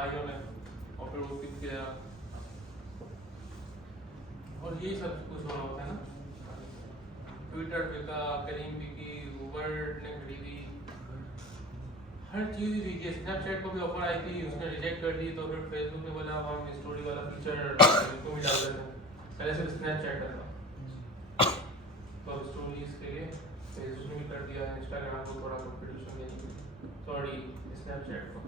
भाइयों ने, और फिर वो पिक किया और यही सब कुछ हो रहा होता है ना। ट्विटर बिका, करीम बिकी, उबर ने खरीदी, हर चीज़ ही बिकी। स्नैपचैट को भी ऑफर आई थी, उसने रिजेक्ट कर दी, तो फिर फेसबुक ने बोला हम स्टोरी वाला फीचर इसको भी डाल देते हैं। पहले सिर्फ स्नैपचैट का था, तो अब स्टोरीज के लिए फेसबुक ने भी कर दिया, इंस्टाग्राम को थोड़ा कंपटीशन देने के लिए, सॉरी स्नैपचैट को।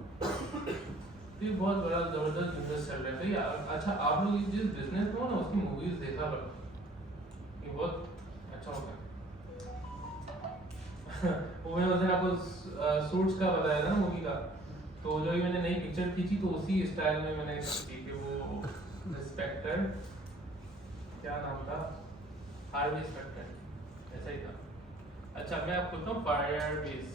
ये बहुत बड़ा ज़बरदस्त बिजनेस चल रहा है। तो अच्छा, आप लोग जिस बिजनेस में हो ना उसकी मूवीज़ देखा करो, ये बहुत अच्छा होता है। वो मैंने उस दिन आपको सूट्स का बताया था ना मूवी का, तो जो ही मैंने नई पिक्चर खींची तो उसी स्टाइल में मैंने की कि वो इंस्पेक्टर, क्या नाम था, हार्वी स्पेक्टर, ऐसा ही था। अच्छा मैं आपको बताऊँ फायरबेस,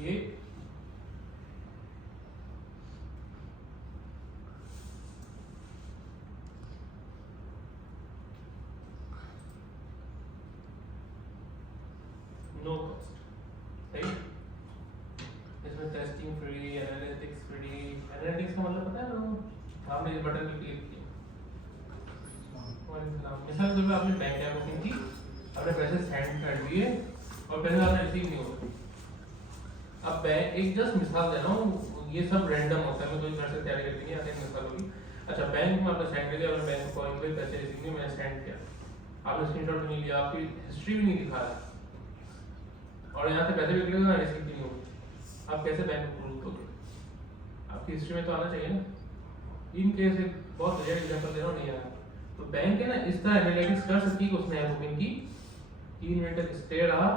ये नो कॉस्ट, सही। इसमें testing free, analytics free. Analytics का मतलब पता है ना, आपने इस बटन पे क्लिक किया, मिसाल के तौर पे आपने बैंक ऐप ओपन की, आपने पैसे सेंड कर दिए और पैसे आपने रिसीव नहीं हुए। अब बैंक, एक जस्ट मिसाल दे रहा हूँ, ये सब रैंडम होता है, मैं कोई घर से तैयारी करती नहीं आती, मिसाल होगी। अच्छा बैंक में आपने सेंड कर दिया, आपने बैंक को कोई पैसे रिसीव नहीं, मैंने सेंड किया, आपने स्क्रीनशॉट भी नहीं लिया, आपकी हिस्ट्री भी नहीं दिखा रहा, और यहाँ से पैसे भी निकलेगा, रिसीव भी नहीं होगा, आप कैसे बैंक को प्रूव करोगे? आपकी हिस्ट्री में तो आना चाहिए ना। इन केस एक बहुत रियल एग्जांपल दे रहा हूँ, नहीं आया तो बैंक है ना इस तरह एनालिटिक्स कर सकती है कि उसने ऐप ओपन की, 3 मिनट तक स्टे रहा,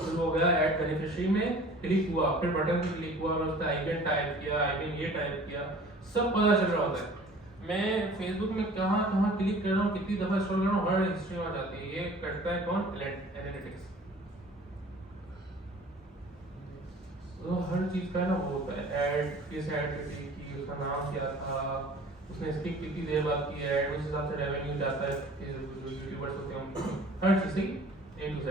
फिर हो गया ऐड बेनिफिशियरी में क्लिक हुआ, फिर बटन पे क्लिक हुआ, फिर उसने आइकन टाइप किया, आइकन ये टाइप किया, सब पता चल रहा होता है। मैं फेसबुक में कहाँ कहाँ क्लिक कर रहा हूँ, कितनी दफा स्क्रॉल कर रहा हूँ, हर हिस्ट्री में आ जाती है। ये करता है कौन? एनालिटिक्स। तो हर चीज का ना वो होता है, ऐड किस ऐड पे क्लिक की, उसका नाम क्या था, उसने स्किप कितनी देर बाद की ऐड, उस हिसाब से रेवेन्यू जाता है, जो यूट्यूबर्स होते हैं उनको, हर चीज की A to Z।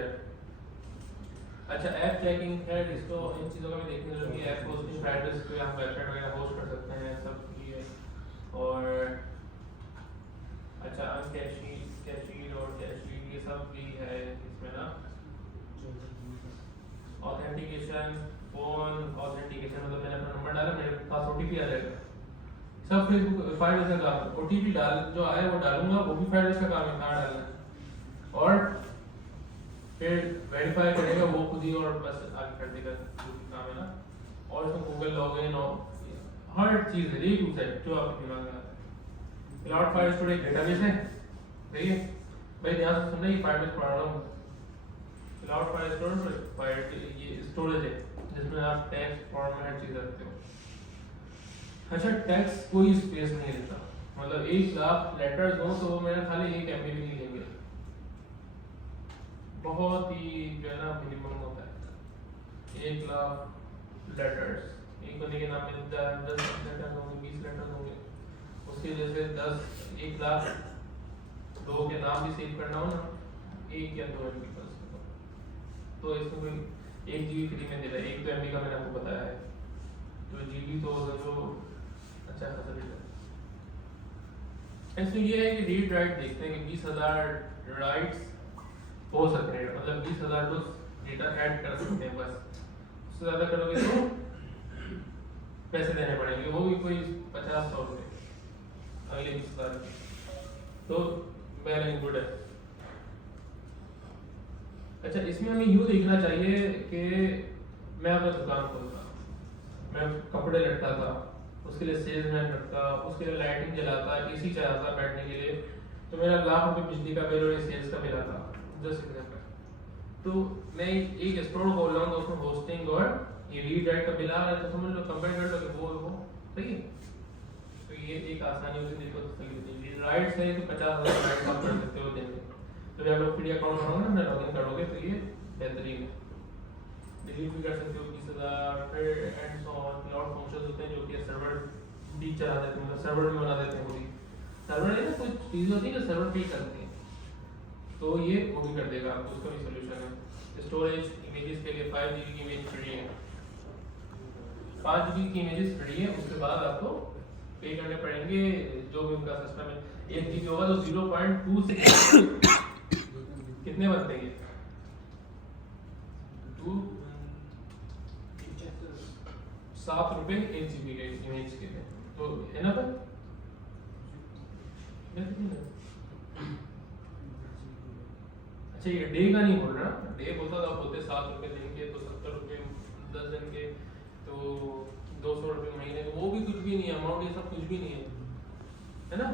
अच्छा ऐप चेकिंग है, इसको इन चीज़ों का भी देखने की जरूरत है। ऐप होस्टिंग प्राइवेट पे आप वेबसाइट वगैरह होस्ट कर सकते हैं, सब ये। और अच्छा कैशीड और कैशीड ये सब भी है इसमें ना। ऑथेंटिकेशन, फोन ऑथेंटिकेशन, मतलब मैंने अपना नंबर डाला, मेरे पास OTP आ जाएगा, सब फेसबुक फाइल का काम। OTP डाल जो आए वो डालूंगा, वो भी फाइल का काम है, कहाँ डालना है, और फिर वेरीफाई करेगा वो खुद ही, और बस आगे कर देगा, जो भी काम है ना। और इसमें गूगल लॉगिन और हर चीज़ है, A to Z जो आपके दिमाग में आता है। क्लाउड फायर स्टोरेज एक डेटाबेस है, सही है भाई, ध्यान से सुनना, ये फायरबेस पढ़ा रहा हूँ। क्लाउड फायर स्टोरेज ये स्टोरेज है जिसमें आप टेक्स्ट फॉर्म में हर चीज़ रखते हो। अच्छा टेक्स्ट कोई स्पेस नहीं लेता, मतलब 1 लाख लेटर्स हो तो वो मेरा खाली 1 MB भी नहीं लेंगे, बहुत ही जो है ना मिनिमम होता है। 1 लाख लेटर्स, एक बंदे के नाम में 10 लेटर्स होंगे, 20 लेटर्स होंगे, उसके जैसे 1 लाख लोगों के नाम भी सेव करना हो ना, 1 या 2 MB बस। तो इसमें कोई 1 GB फ्री में दे रहा है, 1 MB का मैंने आपको बताया है, तो GB तो जो अच्छा खासा डेटा। इसमें ये है कि रीड राइट देखते हैं कि 20,000 राइट्स हो सकते हैं, मतलब 20,000 लोग डेटा ऐड कर सकते हैं, बस उससे ज़्यादा करोगे तो पैसे देने पड़ेंगे, वो भी कोई 50-100 रुपये अगले 20,000 तो वेल एंड गुड है। अच्छा इसमें हमें यूँ देखना चाहिए कि मैं अपना दुकान खोलता, मैं कपड़े लटकाता, उसके लिए सेल्समैन रखता, उसके लिए लाइटिंग जलाता, AC चलाता बैठने के लिए, तो मेरा लाख रुपये बिजली का बिल और सेल्स का बिल आता, जस्ट एग्जाम्पल। तो मैं एक स्टोर खोल रहा हूँ तो उसमें होस्टिंग और ये रीड राइट का बिल आ रहा है, तो समझ लो कंपेयर कर लो कि वो सही है। तो ये एक आसानी होती है, देखो सही राइट है तो 50,000 राइट आप कर सकते हो दिन में। तो जब आप फ्री अकाउंट बनाओगे ना, लॉगिन करोगे तो ये बेहतरीन है, डिलीट भी कर सकते हो 20,000। फिर and so on cloud functions होते हैं जो कि सर्वर भी चला देते हैं, मतलब सर्वर भी बना देते हैं खुद ही। सर्वर है ना, कुछ चीज़ें होती है जो सर्वर पे ही करती हैं, तो ये वो भी कर देगा आपको, उसका भी सोल्यूशन है। स्टोरेज इमेजेस के लिए 5 GB की इमेज फ्री है, 5 GB की इमेजेस फ्री है। उसके बाद आपको पे करने पड़ेंगे जो भी उनका सिस्टम है। 1 GB होगा तो 0.2 कितने बनते हैं 7 रुपए 1 GB के इमेज के लिए, तो है ना पर अच्छा ये डे का नहीं बोल रहा, डे बोलता तो आप बोलते 7 रुपए दिन के तो 70 रुपए 10 दिन के तो 200 रुपए महीने, वो भी कुछ भी नहीं है, अमाउंट ये सब कुछ भी नहीं है ना।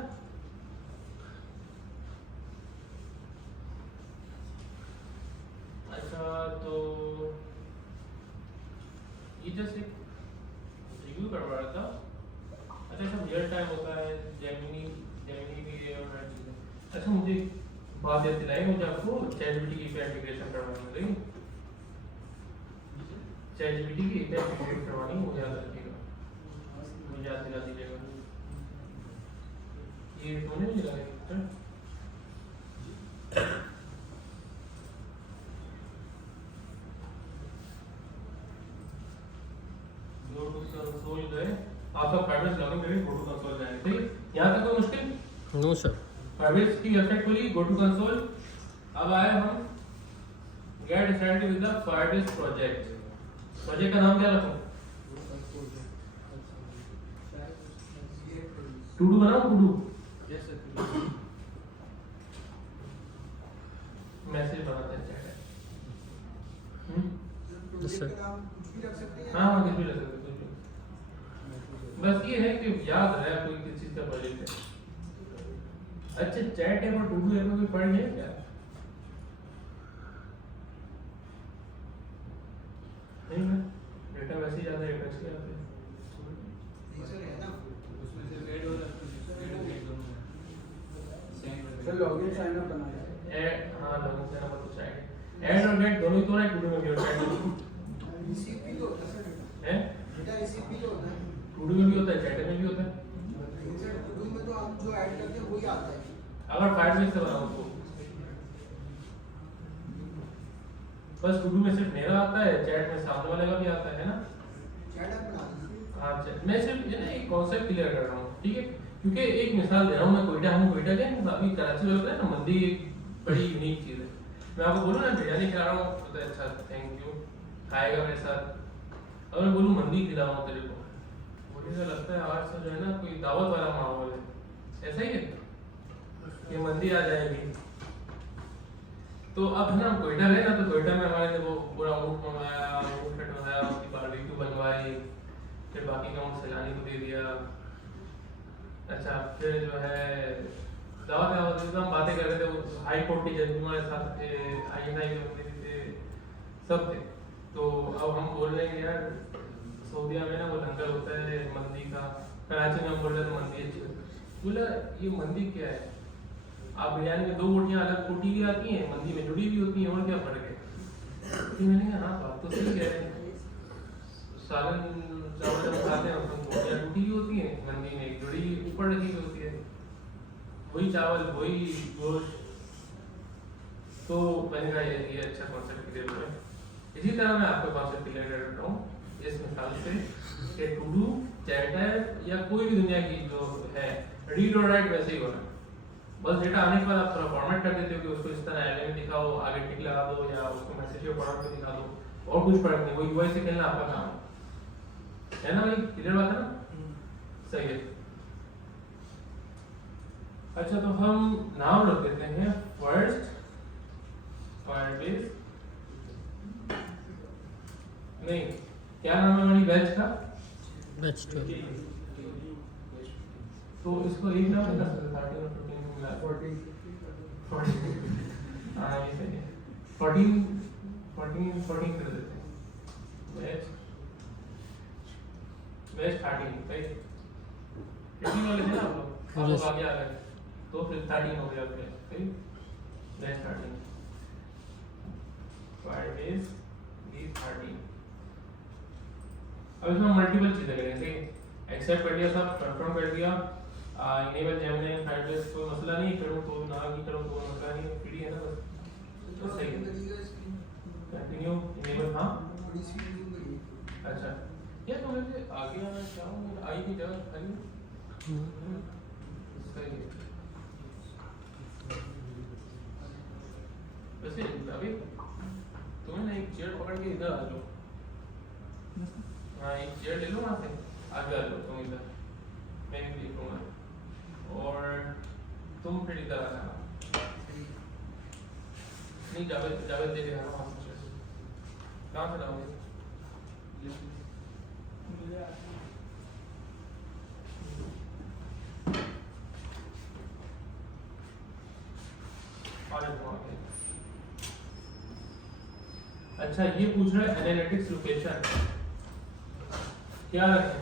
अच्छा तो ये जस्ट एक रिव्यू करवा रहा था। अच्छा सब रियल टाइम होता है, जेमिनी भी है और हर चीज़ है। अच्छा मुझे बात याद दिलाई, मुझे आपको ChatGPT की एप्लीकेशन करवानी है, ChatGPT की एप्लीकेशन करवानी, मुझे याद रखिएगा, मुझे याद दिला दीजिएगा। ये तूने भी दिलाया गो टू कंसोल गए, आप सब फाइबर्स लॉगिन करिए, गो टू कंसोल जाएंगे, ठीक। यहाँ तक कोई मुश्किल? No sir. फाइबर्स की वेबसाइट खोली, गो टू कंसोल। अब आए हम get started with the Firebase project. Project का नाम क्या रखूं? टू डू बनाओ, टू डू मैसेज बनाते हैं चैट है। हाँ कुछ भी रख सकते, कुछ भी, बस ये है कि याद रहे कोई किस चीज का प्रोजेक्ट है। अच्छा चैट है और टू डू है कोई पढ़ गया क्या? नहीं ना, डेटा वैसे ही ज्यादा एड्रेस के आते हैं। सर लॉगिन साइन अप बनाया है। ऐड, हाँ लॉगिन साइन अप तो चाहिए। ऐड और गेट दोनों ही तो है, टू डू में भी होता है। रिसीव भी तो होता है सर, हैं? डेटा रिसीव भी तो होता है। टू डू में भी होता है, चैट में भी होता है। सर टू डू में तो आप जो ऐड करते हैं वही आता है। अगर फायरबेस से बनाओ तो बस टू डू में सिर्फ मेरा आता है, चैट में सामने वाले का भी आता है ना। चैट आप बना दीजिए। हाँ चैट, मैं सिर्फ ये ना एक कॉन्सेप्ट क्लियर कर रहा हूँ, ठीक है। क्योंकि एक मिसाल दे रहा हूँ मैं, कोयटा गए अभी कराची में होता है ना मंदी, बड़ी यूनिक चीज़ है। मैं आपको बोलूँ ना बिरयानी खिला रहा हूँ तो अच्छा थैंक यू, खाएगा मेरे साथ। अगर मैं बोलूँ मंदी खिला रहा हूँ तेरे को, मुझे तो लगता है आज से जो है ना कोई दावत वाला माहौल है, ऐसा ही है कि मंदी आ जाएगी। तो अब है ना कोयटा गए ना, तो कोयटा में हमारे वो पूरा ऊँट मंगाया, ऊँट कटवाया, उसकी बारबेक्यू बनवाई, फिर बाकी का ऊँट सजाने को दे दिया। अच्छा फिर जो है दावत हम बातें कर रहे थे, वो हाई कोर्ट के जज हमारे साथ थे, INI के बंदे थे, सब थे। तो अब हम बोल रहे हैं यार सऊदीया में ना वो लंगर होता है मंदी का, कराची में हम बोल रहे थे मंदी अच्छी होती है। बोला ये मंदी क्या है, आप बिरयानी में 2 बोटियाँ अलग बोटी भी आती हैं, मंदी में जुड़ी भी होती हैं, और क्या फर्क है? तो मैंने कहा हाँ बात तो सही कह रहे हैं, सालन चावल जब खाते हैं उसमें बोटियाँ टूटी हुई होती हैं, मंदी में जुड़ी ऊपर रखी हुई होती है, वही चावल वही गोश्त। तो मैंने कहा ये अच्छा कॉन्सेप्ट क्लियर हुआ है। इसी तरह मैं आपको कॉन्सेप्ट क्लियर कर देता हूँ इस मिसाल से कि टू डू, चैट ऐप या कोई भी दुनिया की जो है रीड और राइट वैसे ही हो रहा है। बस डेटा आने के बाद आप थोड़ा फॉर्मेट कर देते हो कि उसको इस तरह एरे में दिखाओ, आगे टिक लगा दो या उसको मैसेज के फॉर्मेट में दिखा दो, और कुछ फर्क नहीं, वो यूआई से खेलना आपका काम है ना भाई, क्लियर बात है ना? सही है। अच्छा तो हम नाम रख देते हैं फर्स्ट फायरबेस, नहीं क्या नाम है हमारी बैच का? बैच 2। तो इसको एक नाम बता सकते हैं 14 हाँ ये सही है, 14 कर देते हैं, बैच 13 राइट। 15 वाले थे ना आप लोग आगे आ गए, तो फिर 13 हो गया फिर सही, बैच 13 फायरबेस B13। अब इसमें मल्टीपल चीजें करेंगे, एक्सेप्ट कर दिया सब, कंफर्म कर दिया, इनेबल जेमिनी फायरबेस कोई मसला नहीं, करूँ तो ना भी करूँ तो मसला नहीं, फ्री है ना बस, तो सही है। थोड़ी सी यूजिंग करिए। अच्छा ये तो मुझे आगे आना चाहूँगा, आई की जगह खाली सही है। वैसे अभी तुम्हें ना एक चेयर पकड़ के इधर आ जाओ। हाँ एक चेयर ले लो वहाँ से, आगे आ जाओ तुम इधर, मैं भी देखूँगा और तुम फिर इधर आ जाना। नहीं जावेद जावेद दे रहा हूँ कहाँ से लाओगे? अच्छा ये पूछ रहा है एनालिटिक्स लोकेशन क्या रखें?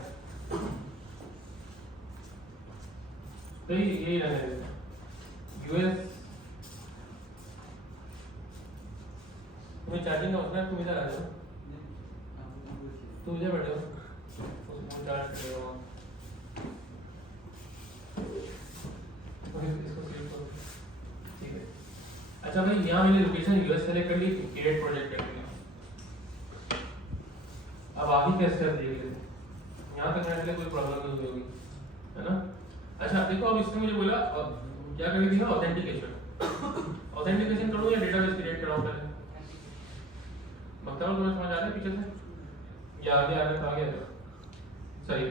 तो यही रहेगा यूएस। तुम्हें चार्जिंग का होता है, तुम इधर आ जाओ, तुम इधर बैठो, उसको चार्ज करो। इसको सेव करो, ठीक है। अच्छा भाई यहाँ मैंने लोकेशन यूएस सेलेक्ट कर ली, क्रिएट प्रोजेक्ट कर लिया। अब आगे क्या स्टेप देख लेते हैं, यहाँ तक रहने के लिए कोई प्रॉब्लम नहीं होगी, है ना। अच्छा देखो अब इसने मुझे बोला क्या करनी थी ना, ऑथेंटिकेशन। ऑथेंटिकेशन करूँ या डेटाबेस क्रिएट कराऊँ पहले? बताओ तुम्हें समझ आ रहा है पीछे से या आगे आने तो आगे आएगा? सही,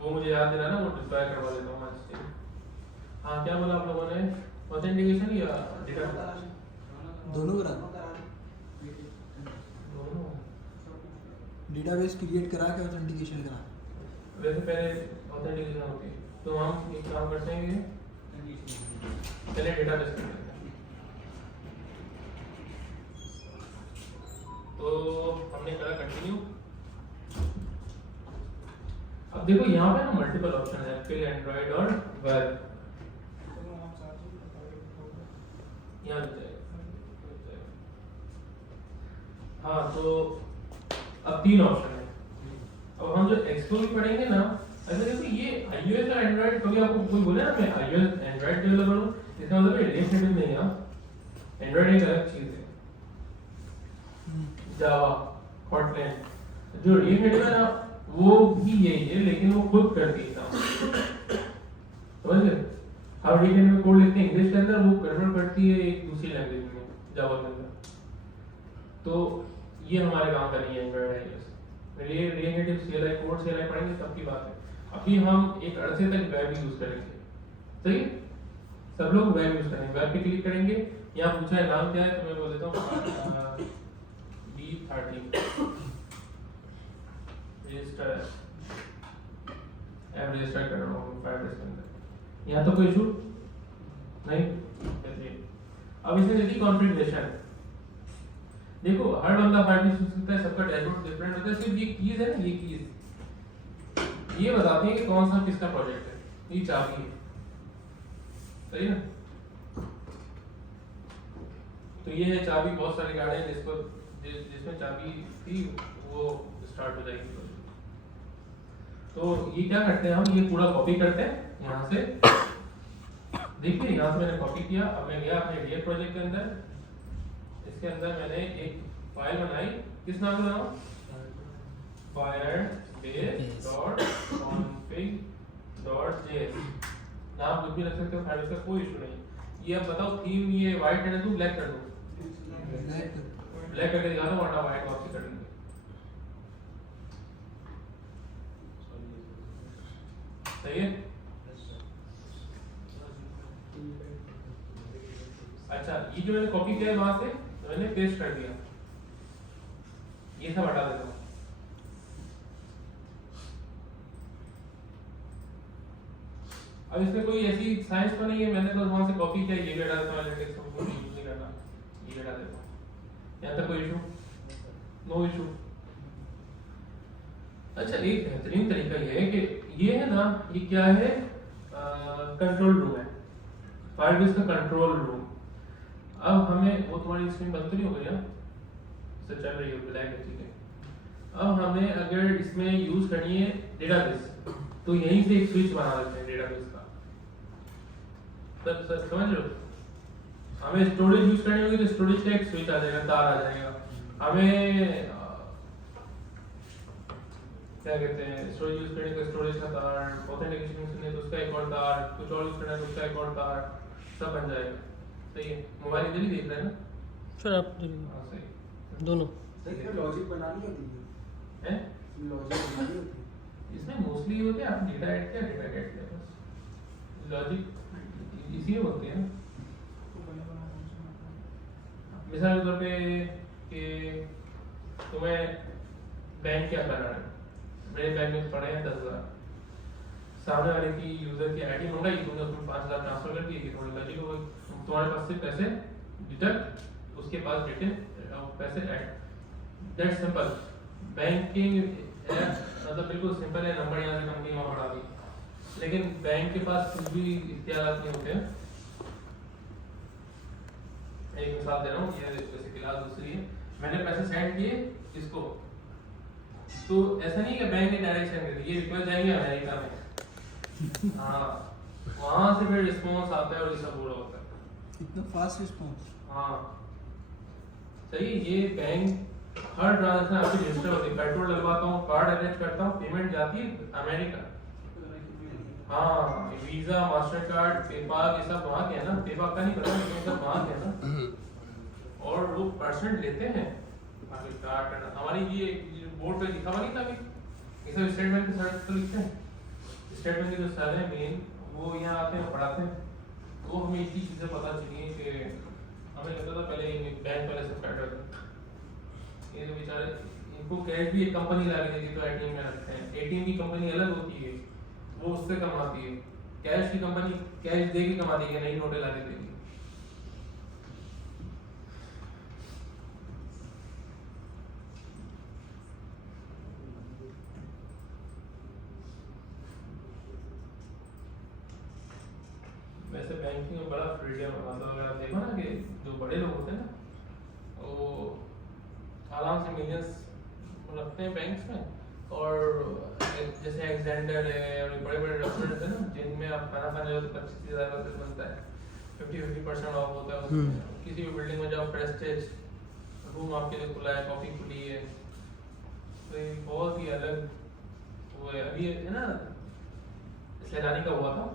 वो मुझे याद दिला ना, वो डिस्प्ले करवा देता हूँ आज से। हाँ क्या बोला आप लोगों ने, ऑथेंटिकेशन या डेटाबेस? दोनों करा, दोनों। डेटाबेस क्रिएट करा के ऑथेंटिकेशन करा। वैसे पहले ऑथेंटिकेशन होती है, तो हम एक काम करते हैं कि पहले डेटाबेस कर लेते हैं। तो हमने करा कंटिन्यू। अब देखो यहाँ पे ना मल्टीपल ऑप्शन है, फिर एंड्रॉइड और वेब। यहाँ हाँ तो अब 3 ऑप्शन है। अब हम जो एक्सप्लोर पढ़ेंगे ना, ऐसे देखो ये iOS और एंड्रॉइड, कभी आपको कोई बोले ना मैं iOS एंड्रॉइड डेवलपर हूँ, इसका मतलब रिएक्ट नेटिव नहीं है। एंड्रॉइड एक अलग चीज है, जावा कॉटलैन। जो रिएक्ट नेटिव है ना वो भी यही है, लेकिन वो खुद करती है काम, समझ गए। हम रिएक्ट नेटिव में कोड लिखते हैं इंग्लिश के अंदर, वो कन्वर्ट करती है एक दूसरी लैंग्वेज में जावा के अंदर। तो ये हमारे काम का नहीं है Android iOS। React native CLI code CLI पढ़ेंगे तब की बात है। अभी हम एक अरसे तक वेब यूज करेंगे, सही है। सब लोग वेब यूज करेंगे, वेब पे क्लिक करेंगे। यहाँ पूछा है नाम क्या है, तो मैं बोल देता हूँ B13 रजिस्टर ऐप रजिस्टर कर रहा हूँ 5 डेज के अंदर। यहाँ तो कोई इशू नहीं। अब इसमें यदि कॉन्फ़िगरेशन देखो, हर बंदा पार्टी यूज करता है, सबका डैशबोर्ड डिफरेंट होता है। सिर्फ ये कीज है ना, ये कीज ये बताती है कि कौन सा किसका प्रोजेक्ट है। ये चाबी है, सही ना। तो ये है चाबी, बहुत सारी गाड़ियां जिसको जिसमें चाबी थी वो स्टार्ट हो जाएगी। तो ये क्या करते हैं हम, ये पूरा कॉपी करते हैं यहाँ से। देखिए यहाँ से मैंने कॉपी किया। अब मैं गया अपने रिएक्ट प्रोजेक्ट के अंदर, इसके अंदर मैंने एक फाइल बनाई, किस नाम से बनाऊं, firebase.config.js। नाम कुछ भी रख सकते हो, फाइल का कोई इशू नहीं। ये अब बताओ थीम ये व्हाइट कर दूं ब्लैक कर दूं? ब्लैक करके दिखा दो, वरना व्हाइट वापस कर देंगे। सही है। अच्छा ये जो मैंने कॉपी किया है वहां से, मैंने पेस्ट कर दिया। ये सब हटा देता हूँ। अब इसमें कोई ऐसी साइंस तो नहीं है, मैंने तो वहां से कॉपी किया, ये भी हटा देता हूँ। एनालिटिक्स को यूज नहीं करना, ये हटा देता हूँ। यहाँ तक कोई इशू? No issue. अच्छा एक बेहतरीन तरीका ये है कि ये है ना, ये क्या है, कंट्रोल रूम है, फायरबेस का कंट्रोल रूम। अब हमें वो तुम्हारी स्क्रीन बंद तो नहीं हो गई ना, चल रही है, ब्लैक है, ठीक है। अब हमें अगर इसमें यूज करनी है डेटाबेस, तो यहीं से एक स्विच बना देते हैं डेटाबेस का। समझ लो, हमें स्टोरेज यूज करनी होगी तो स्टोरेज का एक स्विच आ जाएगा, तार आ जाएगा। हमें क्या कहते हैं स्टोरेज यूज करने का स्टोरेज का तार, ऑथेंटिकेशन करने तो उसका एक और तार, कुछ और यूज करना है तो उसका एक और तार, सब बन जाएगा। सही है। मोबाइल इधर ही देख रहे हैं ना? सर आप हाँ सही। दोनों सर लॉजिक बनानी होती है, हैं? लॉजिक बनानी होती है। इसमें मोस्टली होते हैं आप डेटा ऐड किया बस। लॉजिक इसी में होते हैं। मिसाल के तौर पे कि तुम्हें बैंक क्या करना है, मेरे बैंक में पड़े हैं 10,000, सामने वाले की यूजर की आईडी मंगाई, तुमने उसमें 5,000 ट्रांसफर कर दिए कि थोड़ी लॉजिक हो गई, तुम्हारे पास से पैसे डिडक्ट, उसके पास डिटेल पैसे ऐड, दैट सिंपल। बैंकिंग मतलब बिल्कुल सिंपल है, नंबर यहाँ से कंपनी में बढ़ा दी, लेकिन बैंक के पास कुछ भी इख्तियार नहीं होते हैं। एक मिसाल दे रहा हूँ, ये जैसे क्लास दूसरी है, मैंने पैसे सेंड किए इसको, तो ऐसा नहीं कि बैंक ने डायरेक्ट सेंड कर दिए, ये रिक्वेस्ट जाएंगे अमेरिका में। हाँ, वहाँ से फिर रिस्पॉन्स आता है और ये सब पूरा होता है। इतना फास्ट रिस्पॉन्स। हाँ सही। ये बैंक हर ट्रांजेक्शन आपकी रजिस्टर होती है, पेट्रोल डलवाता हूँ, कार्ड अरेंज करता हूँ, पेमेंट जाती है अमेरिका। हाँ, वीजा, मास्टर कार्ड, पेपाल, ये सब वहाँ के है ना, पेपाल का नहीं पता लेकिन ये सब वहाँ के है ना, और वो परसेंट लेते हैं। आगे स्टार्ट करना, हमारी ये बोर्ड पे लिखा हुआ नहीं था अभी, ये सब स्टेट बैंक के सर तो लिखते हैं, स्टेट बैंक के जो सर हैं मेन, वो यहाँ आते हैं पढ़ाते हैं, तो हमें इतनी चीज़ें पता चली हैं कि हमें लगता था पहले बैंक वाले सब काट रहे थे, ये तो बेचारे, इनको कैश भी एक कंपनी ला के देती तो एटीएम में रखते हैं, एटीएम की कंपनी अलग होती है, वो उससे कमाती है, कैश की कंपनी कैश दे के कमाती है, नई नोटें ला के देगी। वैसे बैंकिंग में बड़ा फ्रीडम है, मतलब अगर आप देखो ना कि जो बड़े लोग होते हैं ना, वो आराम से मिलियंस रखते हैं बैंक्स में, और जैसे एग्जेंडर है और बड़े बड़े रेस्टोरेंट है ना, जिनमें आप खाना खाने जाओ तो 25,000 का बिल बनता है, 50% ऑफ होता है उसमें। किसी भी बिल्डिंग में जाओ, प्रेस्टेज रूम आपके लिए खुला है, कॉफी खुली है, तो ये बहुत ही अलग वो है। अभी है ना सैलानी का हुआ था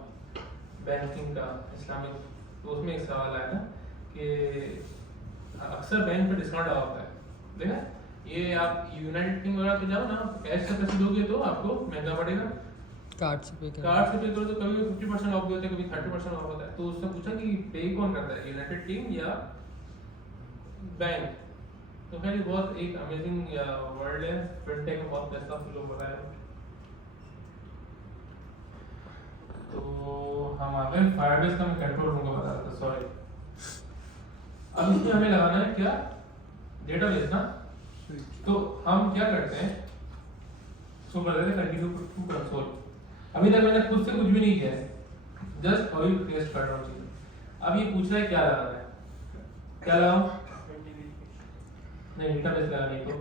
बैंकिंग का इस्लामिक, तो उसमें एक सवाल आया था कि अक्सर बैंक पे डिस्काउंट आ होता है, देखा ये आप यूनाइटेड किंगडम वगैरह पे जाओ ना, कैश से पैसे दोगे तो आपको महंगा पड़ेगा, कार्ड से पे कार्ड से पे करो तो कभी 50% ऑफ भी होता है, कभी 30% ऑफ होता है। तो उसने पूछा कि पे कौन करता है, यूनाइटेड किंग या बैंक? तो खैर ये बहुत एक अमेजिंग वर्ल्ड है, फिनटेक में बहुत पैसा लोग बताया। तो हम आ गए फायरबेस का, मैं कंट्रोल रूम का बता रहा था, सॉरी। अब इसमें हमें लगाना है क्या, डेटाबेस ना। तो हम क्या करते हैं, इसको कर देते हैं कंटिन्यू टू कंसोल। अभी तक मैंने खुद से कुछ भी नहीं किया है, जस्ट ऑयल पेस्ट कर रहा हूँ चीजें। अब ये पूछ रहा है क्या लगाना है, क्या लगाऊं? नहीं डेटाबेस लगाना नहीं तो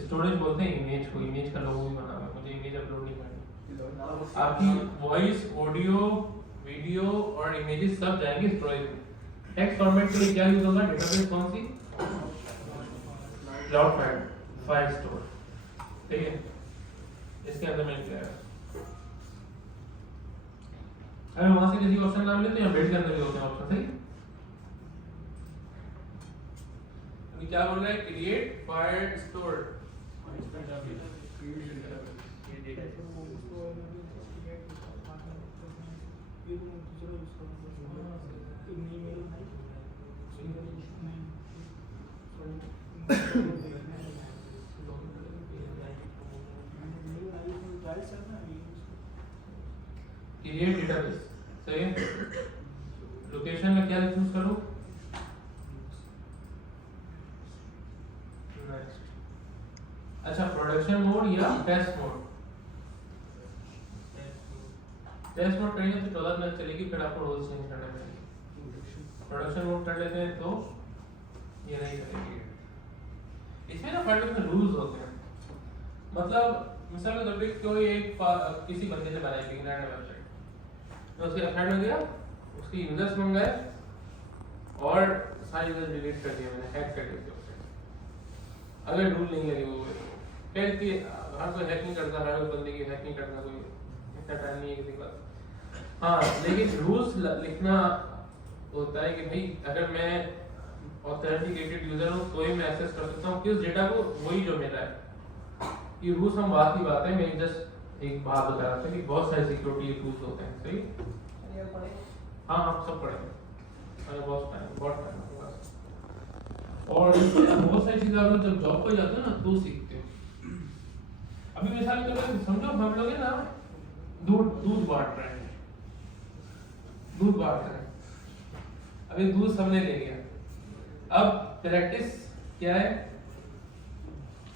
स्टोरेज बोलते हैं इमेज को, इमेज का लोगो भी बना हुआ है, मुझे इमेज अपलोड नहीं करनी। आपकी वॉइस, ऑडियो, वीडियो और इमेजेस सब जाएंगे स्टोरेज में। टेक्स्ट फॉर्मेट के लिए क्या यूज होगा, डेटाबेस कौन सी, क्लाउड फाइल स्टोर, ठीक है, इसके अंदर मिल जाएगा। अगर वहां से किसी ऑप्शन ना मिले तो यहाँ बेड के अंदर भी होते हैं ऑप्शन, सही। अभी क्या बोल रहा है, create file store, create database, सही है। लोकेशन में क्या चूज करूं, नेक्स्ट। अच्छा, प्रोडक्शन मोड या टेस्ट मोड? टेस्ट मोड करेंगे तो 14 मिनट चलेगी, फिर आपको रोज चेंज करना पड़ेगा। प्रोडक्शन मोड कर लेते हैं तो ये नहीं चलेगी। इसमें ना फाइल में रूल्स होते हैं, मतलब मिसाल के तौर पे कोई एक किसी बंदे ने बनाई थी वेबसाइट, तो उसके वेबसाइट में गया, उसके यूजर्स मंगाए और सारी चीज़ें डिलीट कर दिया मैंने, हैक कर दिया उसे। अगर रूल नहीं लगे हुए खैर कि हर कोई हैक नहीं करता, हर कोई बंदे की हैक नहीं करता, कोई इतना टाइम नहीं है किसी के पास। हाँ लेकिन रूल्स लिखना होता है कि भाई अगर मैं ऑथेंटिकेटेड यूजर हूँ तो ही मैं एक्सेस कर सकता हूँ किस डेटा को, वही जो मेरा है। ये रूल्स हम बात की बात है, मैं जस्ट एक बात बता रहा था कि बहुत सारे सिक्योरिटी रूल्स होते हैं, सही। ये पढ़े हाँ हम सब पढ़ेंगे, अरे बहुत टाइम आपके पास। और बहुत सारी चीज़ें आप लोग जब जॉब पर जाते हो ना तो सीखते हो। अभी मिसाल के तौर पे समझो हम लोग है ना दूध बांट रहे हैं, अभी दूध सबने ले लिया। अब प्रैक्टिस क्या है,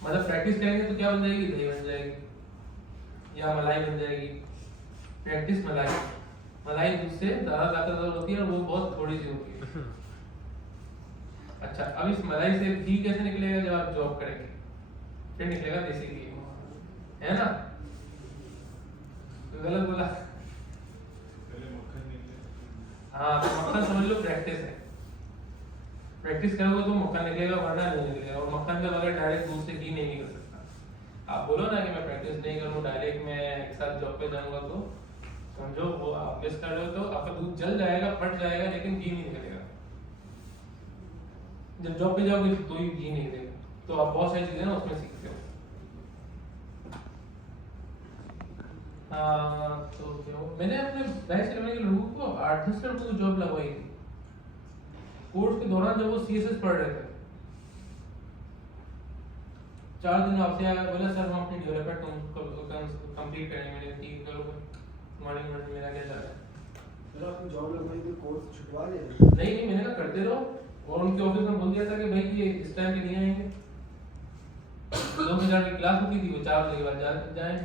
मतलब प्रैक्टिस करेंगे तो क्या बन जाएगी, दही बन जाएगी या मलाई बन जाएगी। प्रैक्टिस मलाई दूध से ज़्यादा ताकतवर होती है और वो बहुत थोड़ी सी होती है। अच्छा अब इस मलाई से घी कैसे निकलेगा, जब आप जॉब करेंगे फिर निकलेगा देसी घी, है ना। तो गलत बोला, हाँ तो मक्खन समझ लो प्रैक्टिस है। प्रैक्टिस करोगे तो मक्खन निकलेगा वरना नहीं निकलेगा। और मक्खन का बगैर डायरेक्ट दूध से घी नहीं निकल सकता। आप बोलो ना कि मैं प्रैक्टिस नहीं करूँ डायरेक्ट मैं एक साथ जॉब पे जाऊंगा, तो समझो वो आप मिस कर रहे हो, तो आपका दूध जल जाएगा, फट जाएगा, लेकिन घी नहीं निकलेगा। जब जॉब पे जाओगे तो ही घी नहीं निकलेगा। तो आप बहुत सारी चीजें ना उसमें सीखते हो। तो मैंने अपने बैच करने के लोगों को 8-10 लड़कों को जॉब लगवाई थी कोर्स के दौरान, जब वो CSS पढ़ रहे थे। 4 दिन आपसे आया, बोला सर हम अपनी डेवलपमेंट कंप्लीट करेंगे। मैंने ठीक करो मॉर्निंग मेरा क्या जा रहा है। सर आपने जॉब लगवाई तो कोर्स छुटवा दिया? नहीं मैंने कहा करते रहो, और उनके ऑफिस में बोल दिया था कि भाई ये इस टाइम पे नहीं आएंगे। 2 की क्लास होती थी, वो 4 बजे के बाद जाए।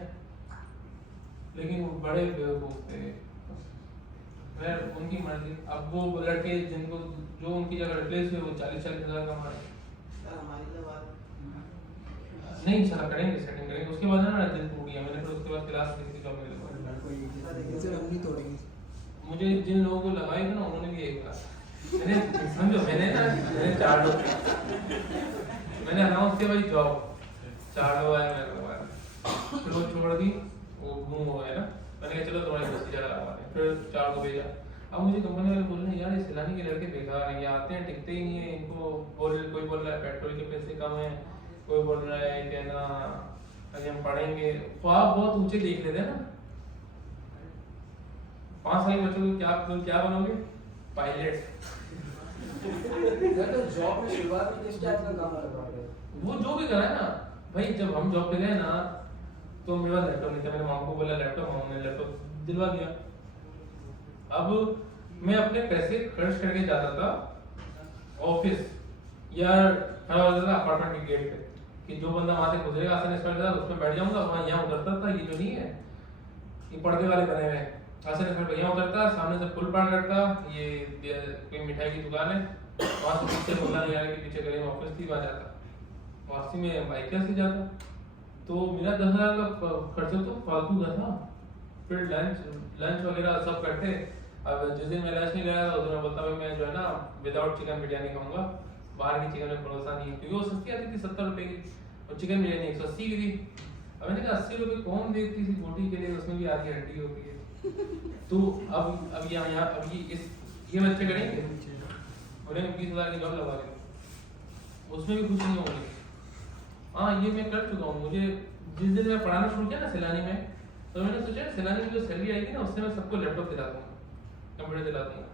लेकिन वो बड़े बेवकूफ थे, फिर उनकी मर्जी। अब वो लड़के जिनको जो उनकी जगह रिप्लेस हुए वो 40-40 हज़ार कमा रहे। सर हमारी तो बात नहीं चला करेंगे, सेटिंग करेंगे। उसके बाद ना दिल टूट गया, मैंने फिर उसके बाद क्लास किसी जॉब में लगवाई। सर हम नहीं तोड़ेंगे। मुझे जिन लोगों को लगाई थी ना उन्होंने भी यही कहा। मैंने समझो मैंने 4 लोग मैंने अनाउंस किया भाई जॉब, 4 लोग आए, मैंने लगवाया। फिर वो छोड़ दी, वो घूम हो गया ना। मैंने कहा चलो तुम्हारी बस्ती जगह लगवा दें, फिर 4 को भेजा। अब मुझे कंपनी वाले बोल रहे हैं यार ये सैलानी के लड़के बेकार हैं, ये आते हैं टिकते ही नहीं है। इनको कोई बोल रहा है पेट्रोल के पैसे कम है, कोई बोल रहा है कि ना अभी हम पढ़ेंगे। ख्वाब बहुत ऊंचे देख लेते हैं ना। 5 साल के बच्चों को क्या बनोगे, पायलट। तो जॉब में शुरुआत में किस टाइप का काम करवाओगे? वो जो भी करा है ना भाई, जब हम जॉब पे गए ना तो मेरे पास लैपटॉप नहीं था। मैंने मामा को बोला लैपटॉप, मामा ने लैपटॉप दिलवा दिया। अब मैं अपने पैसे खर्च करके जाता था ऑफिस या खड़ा होता था अपार्टमेंट के गेट पे, कि जो बंदा वहां से गुजरेगा आसानी से उसमें बैठ जाऊंगा। वहां यहाँ उतरता था, ये जो नहीं है ये पर्दे वाले बने हुए हैं, आसानी से यहाँ उतरता, सामने से पुल पार करता, ये कोई मिठाई की दुकान है, वहां से पीछे बोला नहीं आने के पीछे गली में ऑफिस थी, वहां जाता। वापसी में बाइक से जाता। तो मेरा 10,000 का खर्चा तो फालतू का था। फिर लंच वगैरह सब करते। अब जिस दिन मैं लंच नहीं ले रहा था उस दिन मैं बोलता भाई मैं जो है ना विदाउट चिकन बिरयानी खाऊंगा, बाहर की चिकन में भरोसा नहीं है, क्योंकि वो सस्ती आती थी 70 रुपए की, और चिकन बिरयानी 180 की थी। अब मैंने कहा 80 रुपए कौन देती थी बोटी के लिए, उसमें भी आधी हड्डी होती है। तो अब यहाँ अब ये बच्चे करेंगे, उन्हें 20,000 की जॉब लगा देंगे, उसमें भी खुश नहीं होंगे। हाँ ये मैं कर चुका हूँ। मुझे जिस दिन मैं पढ़ाना शुरू किया ना सैलानी में, तो मैंने सोचा सैलानी में जो सैलरी आएगी ना उससे मैं सबको लैपटॉप दिला दूंगा, कंप्यूटर दिला दूंगा।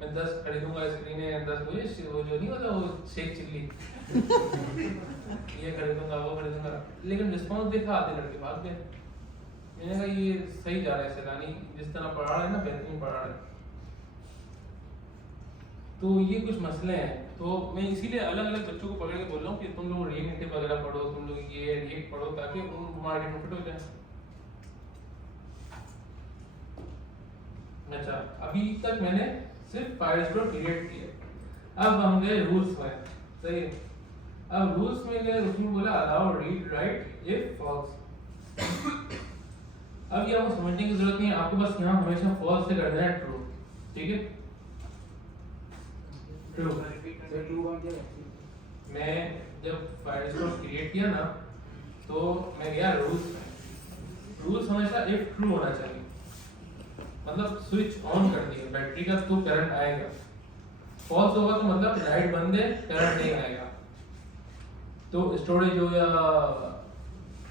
मैं 10 खरीदूंगा स्क्रीनें, 10 वो जो नहीं होता वो शेख चिल्ली ये खरीदूंगा वो खरीदूंगा। लेकिन रिस्पॉन्स देखा आधे लड़के भाग गए। मैंने कहा ये सही जा रहा है सैलानी, जिस तरह पढ़ा रहे हैं ना बेहतरीन पढ़ा रहे हैं। तो ये कुछ मसले हैं। तो मैं इसीलिए अलग अलग बच्चों को पकड़ के बोल रहा हूँ कि तुम लोग रिएक्ट नेटिव वगैरह पढ़ो, तुम लोग ये रिएक्ट पढ़ो, ताकि तुम मार्केट में फिट हो जाए। अच्छा अभी तक मैंने सिर्फ फायरस्टोर क्रिएट किया। अब हम गए रूल्स में, सही है। अब रूल्स में गए, उसमें बोला allow read write if false. अब ये आपको समझने की जरूरत नहीं है, आपको बस यहाँ हमेशा फॉल्स से कर देना है ट्रू, ठीक है। ट्रू। सर ट्रू का क्या है? मैं जब फायरस्टोर क्रिएट किया ना तो मैं गया रूल्स में। रूल्स हमेशा इफ ट्रू होना चाहिए, मतलब स्विच ऑन कर दिया बैटरी का तो करंट आएगा। फॉल्स होगा तो मतलब लाइट बंद है, करंट नहीं आएगा। तो स्टोरेज हो या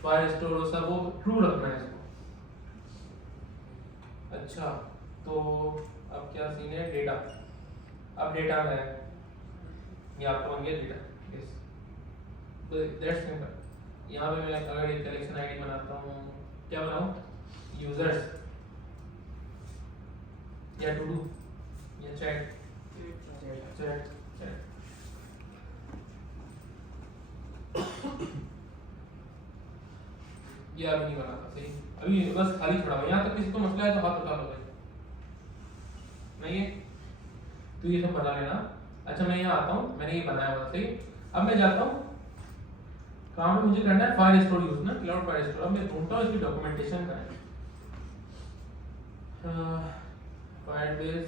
फायरस्टोर हो सब वो ट्रू रखना है इसको। अच्छा तो अब क्या सीन है, डेटा। अब डेटा में ये आपको बन गया डेटा। Yes that's simple. यहाँ पे मैं अगर एक कलेक्शन आईडी बनाता हूँ, क्या बनाऊँ, यूजर्स या टू डू या चैट चैट चैट। ये अभी नहीं बना था सही, अभी बस खाली छोड़ा हुआ। यहाँ तक किसी को मसला है तो हाथ उठा लो भाई। नहीं है तो ये सब बना लेना। अच्छा मैं यहाँ आता हूँ, मैंने ये बनाया हुआ सही। अब मैं जाता हूँ कहाँ पे, मुझे करना है फायर स्टोर यूज ना, क्लाउड फायर स्टोर। अब मैं ढूंढता हूँ इसकी डॉक्यूमेंटेशन का है। फायरबेस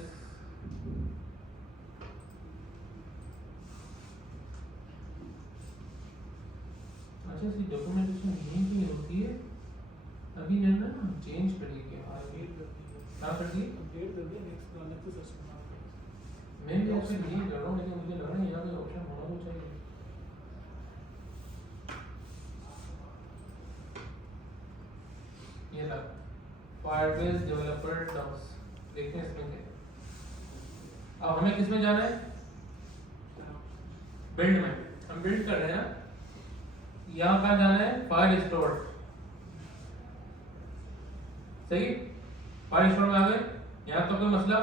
अच्छा इसकी डॉक्यूमेंटेशन यहीं पे होती है। अभी जो है ना चेंज करिए क्या कर दिए, मैं भी आपसे नहीं कर रहा हूँ, लेकिन मुझे लग रहा है यहाँ पे ऑप्शन होना तो चाहिए। ये था फायरबेस डेवलपर डॉक्स। देखते हैं इसमें क्या है। अब हमें किसमें जाना है, बिल्ड में। हम बिल्ड कर रहे हैं, यहाँ कहाँ जाना है, फाइल स्टोर। सही, फाइल स्टोर में आ गए। यहाँ तो कोई मसला,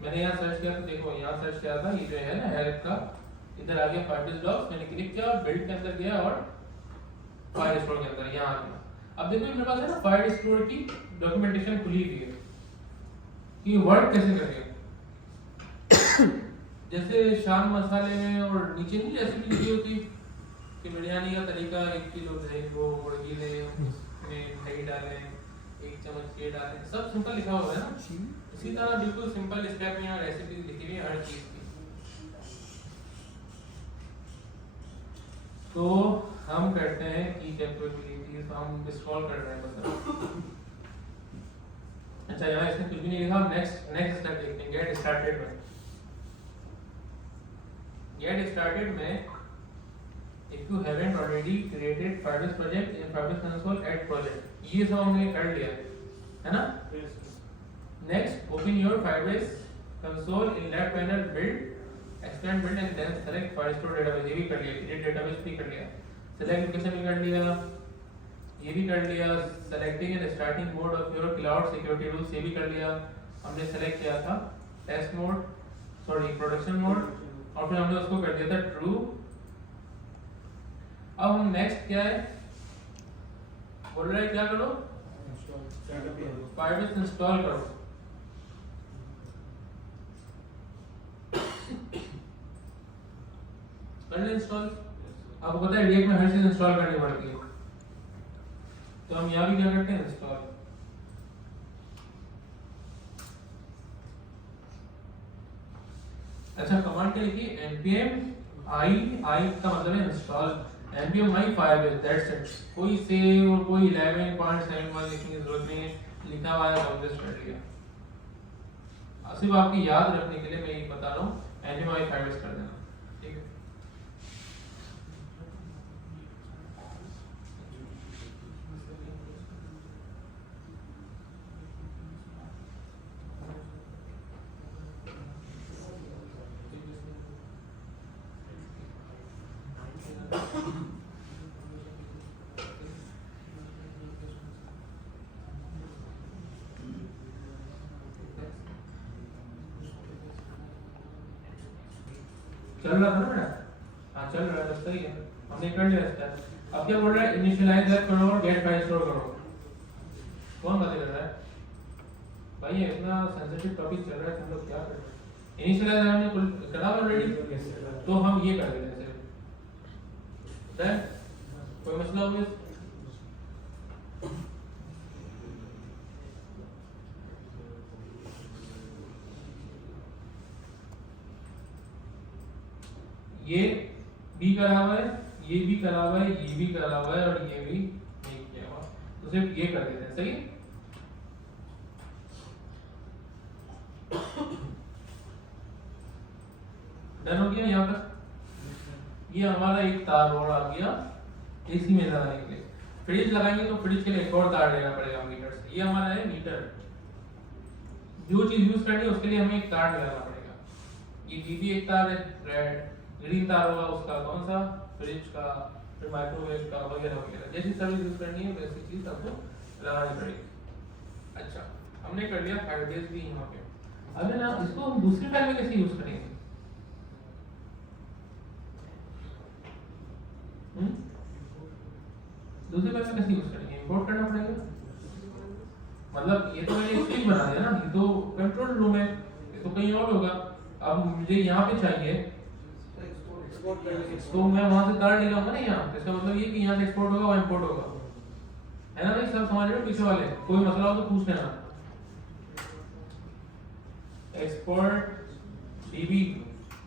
मैंने यहाँ सर्च किया तो देखो यहाँ सर्च किया था, ये जो है ना हेल्प का, इधर आ गया फायरबेस डॉक्स। मैंने क्लिक किया, बिल्ड के अंदर गया और फाइल स्टोर के अंदर यहाँ आ गया। अब देखो मेरे पास है ना फाइल स्टोर की डॉक्यूमेंटेशन खुली हुई है कि वर्क कैसे करेंगे। जैसे शान मसाले में और नीचे नहीं रेसिपी लिखी होती कि बिरयानी का तरीका, 1 किलो दही को मुर्गी लें, उसमें दही डालें, 1 चम्मच ये डालें, सब सिंपल लिखा हुआ है ना। इसी तरह बिल्कुल सिंपल स्टेप में यहाँ रेसिपी लिखी हुई है हर चीज की। तो हम करते हैं की कैपेबिलिटीज, हम स्क्रॉल कर रहे हैं बस। अच्छा यहाँ इसमें कुछ भी नहीं लिखा। नेक्स्ट स्टेप देखते हैं, गेट स्टार्टेड में। गेट स्टार्टेड में if you haven't already created Firebase project in Firebase console, add project, ये सब हमने कर लिया है ना। Next open your Firebase console in left panel, build expand build and then select Firestore database। ये भी कर लिया, create database भी कर लिया, select location भी कर लिया, ये भी कर लिया, selecting and starting mode of your cloud security rules ये भी कर लिया। हमने select किया था test mode, sorry production mode, और फिर हमने उसको कर दिया था ट्रू। अब हम नेक्स्ट क्या है बोल रहे हैं, क्या करो, फायरबेस इंस्टॉल करो। कर ले इंस्टॉल। आपको पता है रिएक्ट में हर चीज इंस्टॉल करनी पड़ती है, तो हम यहाँ भी क्या करते हैं, इंस्टॉल। अच्छा कमांड क्या लिखी, npm i का मतलब है install, npm i firebase, that's it. कोई सेव और कोई 11.71 लिखने की जरूरत नहीं है, लिखा हुआ है तो जस्ट कर लिया। सिर्फ आपकी याद रखने के लिए मैं ये बता रहा हूँ, npm i firebase कर देना, ठीक है। चल रहा था ना बेटा, हाँ चल रहा है, बस सही है, हमने कर लिया स्टेप। अब क्या बोल रहा है, इनिशियलाइज ऐप करो और गेट फाइल स्टोर करो। कौन बातें कर रहा है भाई, ये इतना सेंसिटिव टॉपिक चल रहा है, तुम लोग क्या कर रहे हो। इनिशियलाइज हमने करा ऑलरेडी, तो हम ये कर देते हैं सिर्फ, कोई मसला हो गया। ये भी करा हुआ है, ये भी करा हुआ है, ये भी करा हुआ है और ये भी नहीं किया हुआ, तो सिर्फ ये कर देते हैं। सही है? डन हो गया यहाँ तक। ये हमारा एक तार और आ गया एसी में लगाने के लिए। फ्रिज लगाएंगे तो फ्रिज के लिए एक और तार लेना पड़ेगा मीटर से। ये हमारा है मीटर, जो चीज यूज करनी है उसके लिए हमें एक तार लगाना पड़ेगा। ये भी एक तार है, रेड ग्रीन तार होगा उसका कौन सा, फ्रिज का, फिर माइक्रोवेव का वगैरह वगैरह। जैसी सर्विस यूज करनी है वैसी चीज आपको लगानी पड़ेगी। अच्छा, हमने कर लिया फाइबर्स भी यहाँ पे। अब है ना, इसको हम दूसरी फाइल में कैसे यूज करेंगे? दूसरे फाइल में कैसे यूज करेंगे? इंपोर्ट करना पड़ेगा। मतलब ये तो मैंने एक चीज बना दिया ना, ये तो कंट्रोल रूम है, ये तो कहीं और होगा। अब मुझे यहाँ पे चाहिए तो मैं वहां से तार ले जाऊंगा ना यहाँ, इसका मतलब ये कि यहाँ से एक्सपोर्ट होगा वहाँ इंपोर्ट होगा, है ना भाई? सब समझ रहे हो पीछे वाले? कोई मसला हो तो पूछ लेना। एक्सपोर्ट डीबी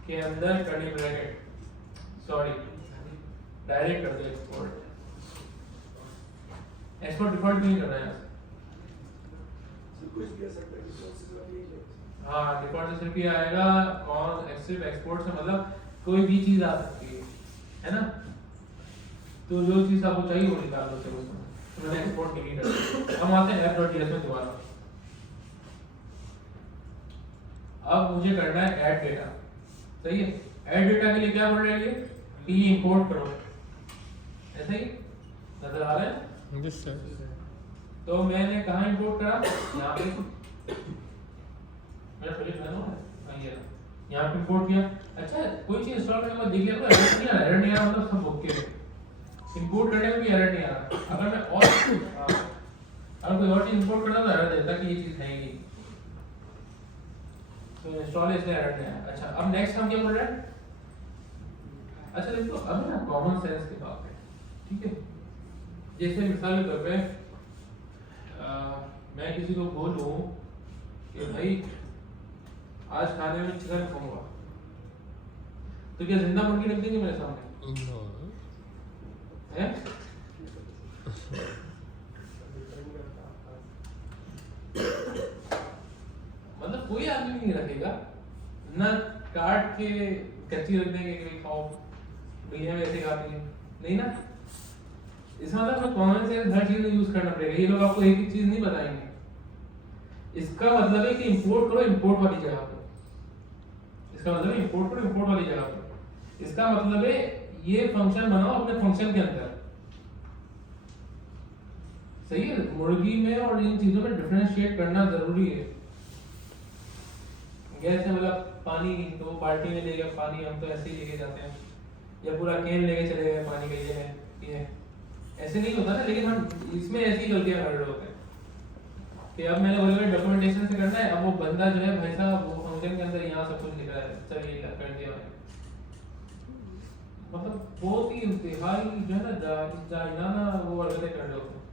के अंदर कर्ली ब्रैकेट, सॉरी डायरेक्ट कर दो एक्सपोर्ट। एक्सपोर्ट डिफॉल्ट नहीं करना है, हाँ डिफॉल्ट से सिर्फ ये आएगा। और सिर्फ एक्सपोर्ट से मतलब कोई भी चीज आ सकती है ना? तो जो चीज आपको चाहिए वो निकाल दो। चलो तो मैंने एक्सपोर्ट डिलीट कर दिया। हम आते हैं app.ts में दोबारा। अब मुझे करना है ऐड डेटा। सही है? ऐड डेटा के लिए क्या बोल रहे हैं कि इंपोर्ट करो, ऐसा ही नजर आ रहा है? Yes sir. तो मैंने कहाँ इंपोर्ट करा? यहाँ पे मेरा प्रोजेक्ट है ना, ये यहाँ पे इंपोर्ट किया। अच्छा, कोई चीज इंस्टॉल करने के बाद देख लिया तो एरर नहीं आ रहा, मतलब सब ओके है। इंपोर्ट करने में भी एरर नहीं आ रहा। अगर मैं और अगर कोई और चीज इंपोर्ट करता तो एरर देता कि ये चीज है ही नहीं, तो इंस्टॉल इसलिए एरर नहीं आया। अच्छा, अब नेक्स्ट हम क्या बोल रहे हैं? अच्छा देखो, अब ना कॉमन सेंस की बात है, ठीक है? जैसे मिसाल के तौर पे मैं किसी को बोलूं कि भाई आज खाने में चिकन खाऊंगा, तो क्या जिंदा मुर्गी रख देंगे मेरे सामने? हैं? मतलब कोई आदमी नहीं रखेगा ना, काट के कच्ची रख देंगे कि भाई खाओ, भैया वैसे खाते हैं, नहीं ना? इसका मतलब कॉमन सेंस हर चीज में यूज करना पड़ेगा। ये लोग आपको एक ही चीज नहीं बताएंगे। इसका मतलब है कि इंपोर्ट करो इंपोर्ट वाली जगह पे, इसका मतलब है इंपोर्ट करो इंपोर्ट वाली जगह पे। इसका मतलब है ये फंक्शन बनाओ अपने फंक्शन के अंदर। सही है? मुर्गी में और इन चीजों में डिफरेंशिएट करना जरूरी है। जैसे मतलब पानी, तो बाल्टी में ले गया पानी, हम तो ऐसे ही लेके जाते हैं, या पूरा कैन लेके चले गए पानी का, ये ऐसे नहीं होता ना। लेकिन हम इसमें ऐसी गलतियां कर रहे होते हैं कि अब मैंने बोला डॉक्यूमेंटेशन से करना है, अब वो बंदा जो है भाई साहब वो फंक्शन के अंदर यहाँ सब कुछ लिख रहा है, चलिए कर दिया मैंने। मतलब बहुत ही इंतहाई जो है ना जाहिलाना वो हरकतें कर रहे होते हैं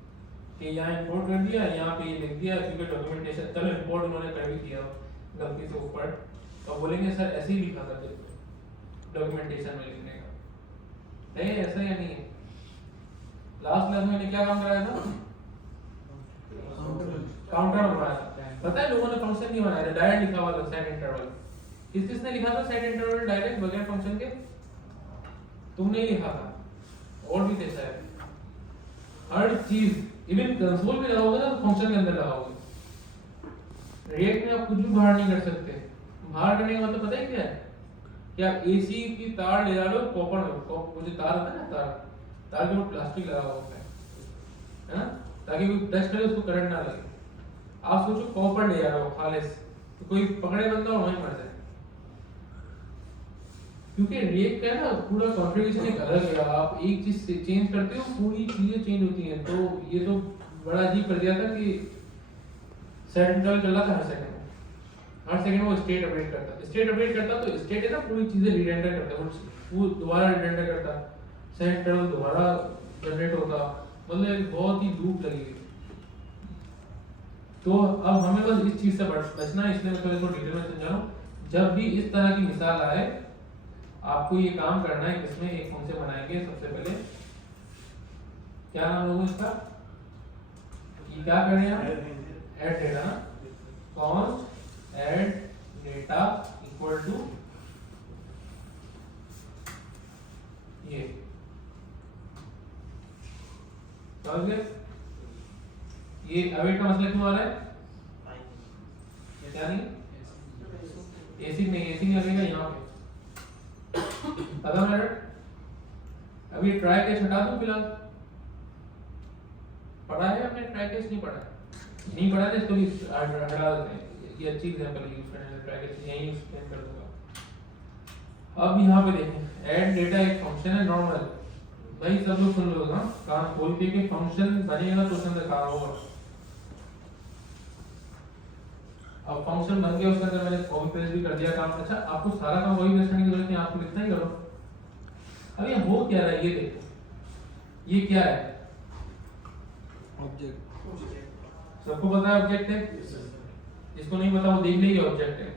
कि यहाँ इंपोर्ट कर दिया, यहाँ पे ये लिख दिया, क्योंकि डॉक्यूमेंटेशन, चलो इंपोर्ट उन्होंने कर भी दिया गलती से ऊपर, तो बोलेंगे सर ऐसे ही लिखा था डॉक्यूमेंटेशन में लिखने का है, ऐसा या नहीं है? लास्ट क्लास में मैंने क्या काम कराया था? काउंटर बनाया। पता है लोगों ने फंक्शन नहीं बनाया था, डायरेक्ट लिखा हुआ था सेट इंटरवल। किसने लिखा था सेट इंटरवल डायरेक्ट बगैर फंक्शन के? तुमने ही लिखा था, और भी जैसा है हर चीज। इवन कंसोल पे लगाओगे ना तो फंक्शन के अंदर लगाओगे। रिएक्ट में आप कुछ भी बाहर नहीं कर सकते। बाहर करने का मतलब पता है क्या है? कि आप एसी की तार ले जा रहे हो कॉपर में, वो जो तार होता है ना, तार के ऊपर प्लास्टिक लगा हुआ होता है ना, ताकि कोई टच करे उसको करंट ना लगे। आप सोचो कॉपर ले जा रहे हो खालिस, तो कोई पकड़े बंदा और वहीं मर जाए, क्योंकि रिएक्ट का ना पूरा कॉन्फ़िगरेशन एक अलग है। आप एक चीज से चेंज करते हो पूरी चीजें चेंज होती हैं। तो ये तो बड़ा अजीब कर दिया था कि सेट इंटरवल चल रहा था हर सेकंड वो स्टेट अपडेट करता, तो स्टेट है ना पूरी चीजें रिरेंडर करता, वो दोबारा रिरेंडर करता, सेट इंटरवल दोबारा जनरेट होता, मतलब एक बहुत ही लूप लगी हुई। तो अब हमें बस इस चीज से बचना है, इसलिए मैं थोड़ा डिटेल में समझा रहा हूँ। जब भी इस तरह की मिसाल आए आपको ये काम करना है किसमें, एक फंक्शन बनाएंगे सबसे पहले, क्या नाम होगा इसका, ये क्या कर रहे हैं हम, ऐड डेटा ना, const add data equal to ये, समझ गए? ये अवेट का मतलब क्यों आ रहा है, क्या नहीं, एसी नहीं लगेगा यहाँ पे, पता मैटर। अभी ट्राई कैच हटा दूं फिलहाल, पढ़ा है आपने ट्राई कैच, नहीं पढ़ा है, नहीं पढ़ा तो इसको भी हटा देते हैं, ये अच्छी एग्जांपल यूज करने में, ट्राई कैच यहीं एक्सप्लेन कर दूंगा। अब यहाँ पे देखें, ऐड डेटा एक फंक्शन है नॉर्मल, भाई सब लोग सुन लो ना कान खोल के, कि फंक्शन बनेगा तो उसके अंदर क्या होगा। अब फंक्शन बन गया, उसके अंदर मैंने कॉपी पेस्ट भी कर दिया काम। अच्छा, आपको सारा काम वही पेस्ट करने की जरूरत नहीं, आपको लिखना ही करो। अब ये हो क्या रहा है, ये देखो, ये क्या है, ऑब्जेक्ट। सबको पता है ऑब्जेक्ट है, जिसको नहीं पता वो देख ले, ये ऑब्जेक्ट है।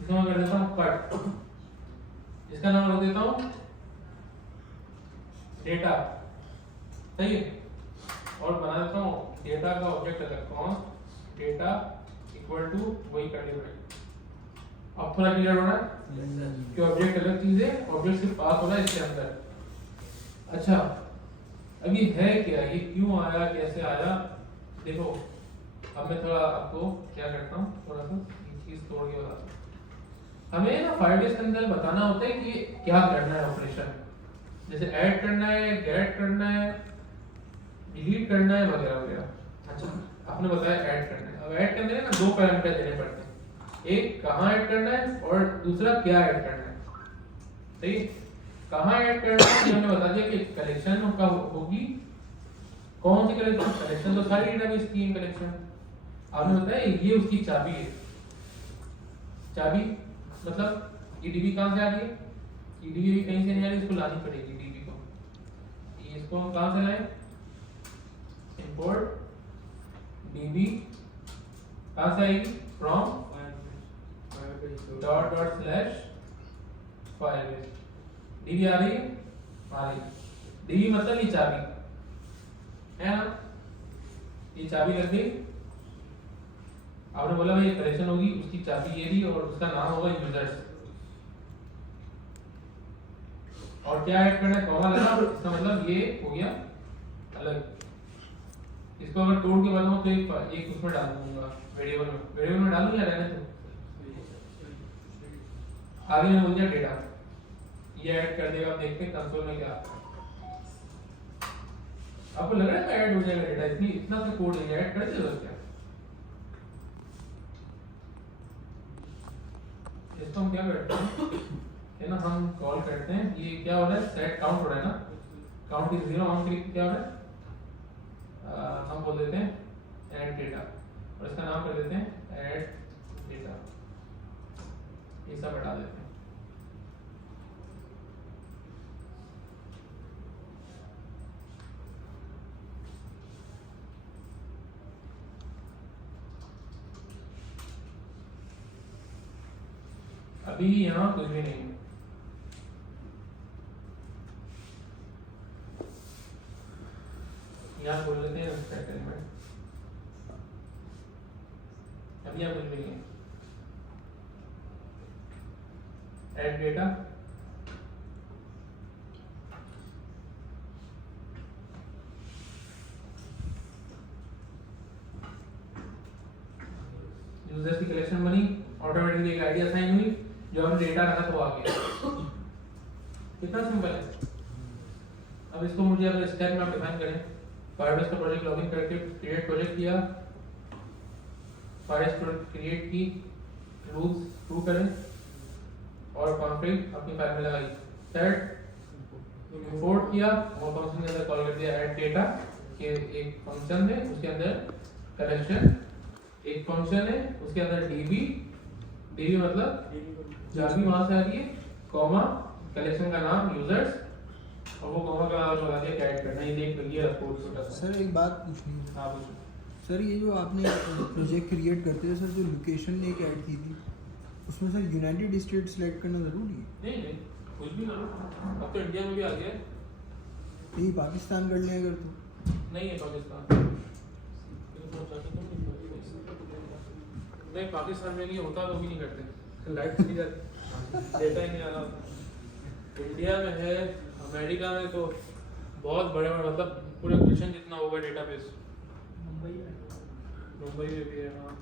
इसको मैं कर देता हूँ कट, इसका नाम रख देता हूँ डेटा, सही है, और बना देता हूँ डेटा का ऑब्जेक्ट अलग, कॉन्स्ट डेटा इक्वल टू वही करने ब्रैकेट। अब थोड़ा क्लियर हो रहा है कि ऑब्जेक्ट अलग चीज है, ऑब्जेक्ट से पास हो रहा है इसके अंदर। अच्छा, अब ये है क्या, ये क्यों आया, कैसे आया, देखो अब मैं थोड़ा आपको क्या करता हूँ, थोड़ा सा चीज तोड़ के बताता हूँ। हमें ना फायरबेस के अंदर बताना होता है कि क्या करना है ऑपरेशन, जैसे ऐड करना है, गेट करना है, डिलीट करना है, वगैरह वगैरह। अच्छा, आपने बताया ऐड करना है, अब ऐड करने में ना दो पैरामीटर देने पड़ते हैं, एक कहाँ ऐड करना है और दूसरा क्या ऐड करना है। सही, कहाँ ऐड करना है हमने बता दिया कि कलेक्शन का होगी, कौन सी कलेक्शन, कलेक्शन तो सारी डेटाबेस की कलेक्शन। आपने बताया ये उसकी चाबी है, चाबी मतलब ये डीबी कहाँ से आ रही है, ये डीबी भी कहीं से नहीं आ रही, इसको लानी पड़ेगी डीबी को। इसको हम कहाँ से लाएं, इंपोर्ट डीबी कहाँ से आएगी, from dot dot slash Firebase. DB आ रही है, आ रही, डीबी मतलब ये चाबी है ना, ये चाबी लग गई। आपने बोला भाई कलेक्शन होगी, उसकी चाबी ये रही और उसका नाम होगा यूजर्स। और क्या ऐड करना है, कॉमा लगा, इसका मतलब ये हो गया अलग। इसको अगर तोड़ के बताऊं तो एक उसमें डाल दूंगा, वेरिएबल में डालूं या रहने दो। आगे मैं बोल दिया डेटा, ये ऐड कर देगा, आप देखते हैं कंसोल में क्या आता है। आपको लग रहा है ऐड हो जाएगा डेटा, इतना सा कोड है, ऐड कर देगा क्या। इसको हम क्या करते हैं, है ना, हम कॉल करते हैं, ये क्या हो रहा है, सेट काउंट हो रहा है ना, काउंट इज 0 ऑन क्लिक क्या हो रहा है, हम बोल देते हैं ऐड डेटा और इसका नाम कर देते हैं ऐड डेटा, ये सब हटा देते हैं। अभी यहाँ कुछ भी नहीं है, यहाँ बोल लेते हैं स्टैक एलिमेंट, अभी यहाँ कुछ भी नहीं है। ऐड डेटा, यूजर्स की कलेक्शन बनी, ऑटोमेटिकली एक आईडी असाइन हुई, जो हमने डेटा रखा तो आ गया। कितना सिंपल है। अब इसको मुझे अगर स्टेप में आप डिफाइन करें, फायरबेस का प्रोजेक्ट लॉगिन करके क्रिएट प्रोजेक्ट किया, फायरबेस क्रिएट की, रूल्स ट्रू करें और कॉन्फ़िग अपनी फाइल में लगाई, सेट इंपोर्ट किया और फंक्शन के अंदर कॉल कर दिया ऐड डेटा के एक फंक्शन है, उसके अंदर कलेक्शन एक फंक्शन है, उसके अंदर डीबी, डीबी मतलब चाबी वहां से आ रही है, कॉमा कलेक्शन का नाम यूजर्स और वो कॉमा का नाम लगा दिया ऐड करना। ये देख लीजिए कोड छोटा सा। सर एक बात पूछनी है। हाँ पूछो। सर ये जो आपने प्रोजेक्ट क्रिएट करते थे सर, जो लोकेशन ने एक ऐड की थी उसमें सर यूनाइटेड स्टेट सेलेक्ट करना ज़रूरी है? नहीं नहीं, कुछ भी करो, अब तो इंडिया में भी आ गया है। यही पाकिस्तान कर लें अगर तो। नहीं है पाकिस्तान, नहीं पाकिस्तान में नहीं होता तो भी नहीं करते, लाइट चली जाती, डेटा ही नहीं आ रहा। इंडिया में है, अमेरिका में तो बहुत बड़े बड़े, मतलब पूरे क्वेश्चन जितना होगा डेटाबेस। मुंबई में भी है। हाँ,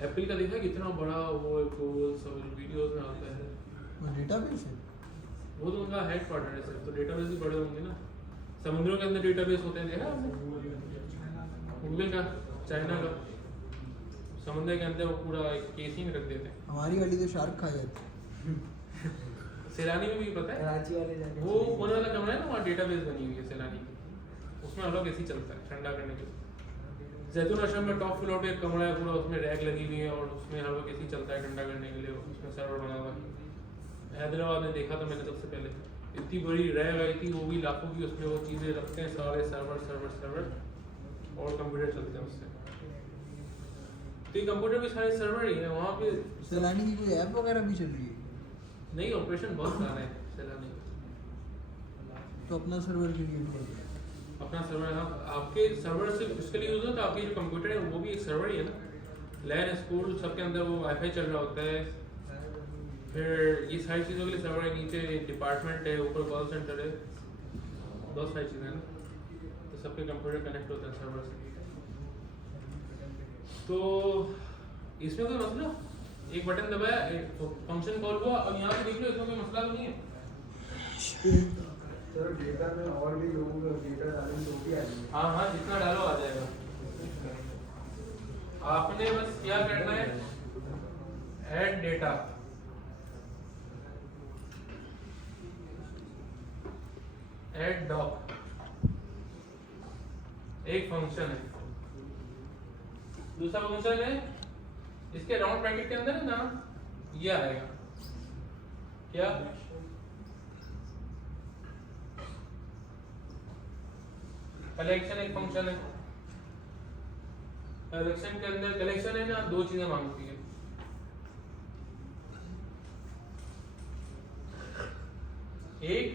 एप्पल का देखा कितना बड़ा वो सब वीडियोस में आता है। वो डेटाबेस है। वो तो उनका हेड क्वार्टर है सर, तो डेटाबेस भी बड़े होंगे ना। समुद्रों के अंदर डेटाबेस होते हैं, देखा आपने? गूगल का, चाइना का, समुद्र के अंदर वो पूरा एक केसिंग रख देते हैं। हमारी वाली तो शार्क खा जाती है। सैलानी में भी पता है, कराची वाले जाके वो कोने वाला कमरा है ना, वहाँ डेटाबेस बनी हुई है सैलानी की, उसमें अलग ऐसी चलता है ठंडा करने के लिए। जैतून आश्रम में टॉप फ्लोर पे एक कमरा है पूरा, उसमें रैक लगी हुई है और उसमें हर वक्त ऐसी चलता है ठंडा करने के लिए, उसमें सर्वर बना हुआ है। हैदराबाद में देखा था मैंने सबसे पहले, इतनी बड़ी रैक आई थी, वो भी लाखों की, उसमें वो चीज़ें रखते हैं सारे सर्वर सर्वर सर्वर और कंप्यूटर चलते हैं उससे। तो ये कंप्यूटर भी सारे सर्वर ही है वहाँ पे। सैलानी की कोई ऐप वगैरह भी चल रही है? नहीं, ऑपरेशन बहुत सारे हैं सैलानी। तो अपना सर्वर क्रिएट कर दिया। अपना सर्वर, हाँ, आपके सर्वर से उसके लिए यूज़ होता है। आपके जो कंप्यूटर है वो भी एक सर्वर ही है ना। लैन स्कूल सबके अंदर वो वाईफाई चल रहा होता है, फिर ये सारी चीज़ों के लिए सर्वर है, नीचे डिपार्टमेंट है, ऊपर कॉल सेंटर है, बहुत सारी चीज़ें हैं ना, तो सबके कंप्यूटर कनेक्ट होते हैं सर्वर से। तो इसमें कोई मसला, एक बटन दबाया, फंक्शन कॉल हुआ, और यहाँ पे देख लो इसमें कोई मसला तो नहीं है। सर डेटा में और भी लोगों का डेटा डालें तो भी आएंगे। हाँ हाँ, जितना डालो आ जाएगा। आपने बस क्या करना है, ऐड डेटा, ऐड डॉक, एक फंक्शन है। दूसरा फंक्शन है इसके राउंड ब्रैकेट के अंदर है ना, ये आएगा क्या, कलेक्शन एक फंक्शन है। कलेक्शन के अंदर, कलेक्शन है ना, दो चीजें मांगती है, एक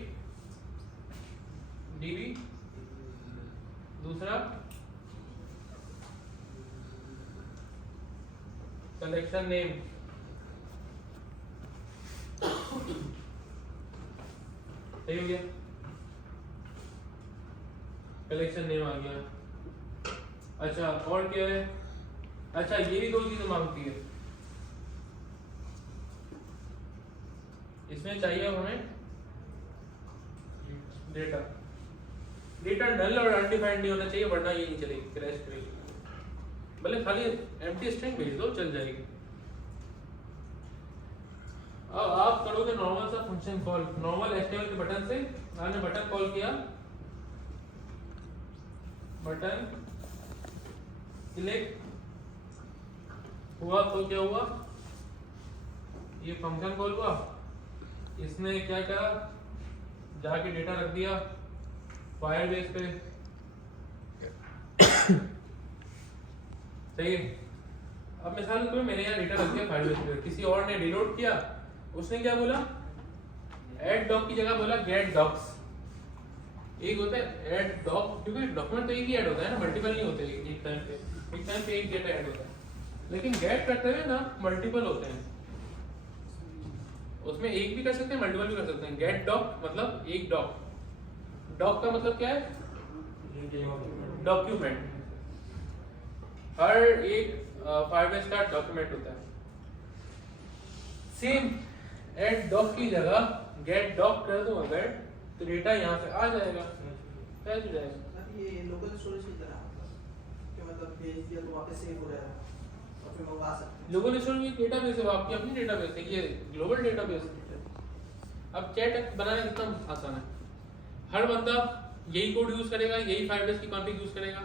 डीबी, दूसरा कलेक्शन नेम। सही हो गया, कलेक्शन नेम आ गया। अच्छा और क्या है, अच्छा ये भी दो चीजें मांगती है, इसमें चाहिए हमें डेटा। डेटा नल और अनडिफाइंड नहीं होना चाहिए, वरना ये नहीं चलेगी, क्रैश करेगी। भले खाली एम्प्टी स्ट्रिंग भेज दो, चल जाएगी। अब आप करोगे नॉर्मल सा फंक्शन कॉल, नॉर्मल एचटीएमएल के बटन से। आपने बटन कॉल किया, बटन सिलेक्ट हुआ तो क्या हुआ, ये फंक्शन कॉल हुआ, इसने क्या करा, जाके डेटा रख दिया फायरबेस पे। सही है। अब मिसाल के लिए मैंने यहाँ डेटा रख दिया फायरबेस पे, किसी और ने रिलोड किया, उसने क्या बोला, ऐड डॉक की जगह बोला गेट डॉक्स। एक होता है ऐड डॉक, क्योंकि डॉक्यूमेंट तो एक ही ऐड होता है ना, मल्टीपल नहीं होते एक टाइम पे एक डेटा ऐड होता है। लेकिन गेट करते हुए ना मल्टीपल होते हैं, उसमें एक भी कर सकते हैं, मल्टीपल भी कर सकते हैं। गेट डॉक मतलब एक डॉक, डॉक का मतलब क्या है, डॉक्यूमेंट। हर एक फायरबेस का डॉक्यूमेंट होता है। सेम ऐड डॉक की जगह गेट डॉक कर दूं अगर, तो डेटा यहाँ से आ जाएगा, कैसे जाएगा। ये लोकल स्टोरेज की तरह कि मतलब भेज दिया तो वापस सेव हो जाएगा और फिर मंगवा सकते हैं। लोकल स्टोरेज में डेटाबेस है, आपकी अपनी डेटाबेस है, ये ग्लोबल डेटाबेस है। अब चैट बनाना कितना आसान है, हर बंदा यही कोड यूज करेगा, यही फायरबेस की कॉन्फ़िग यूज करेगा।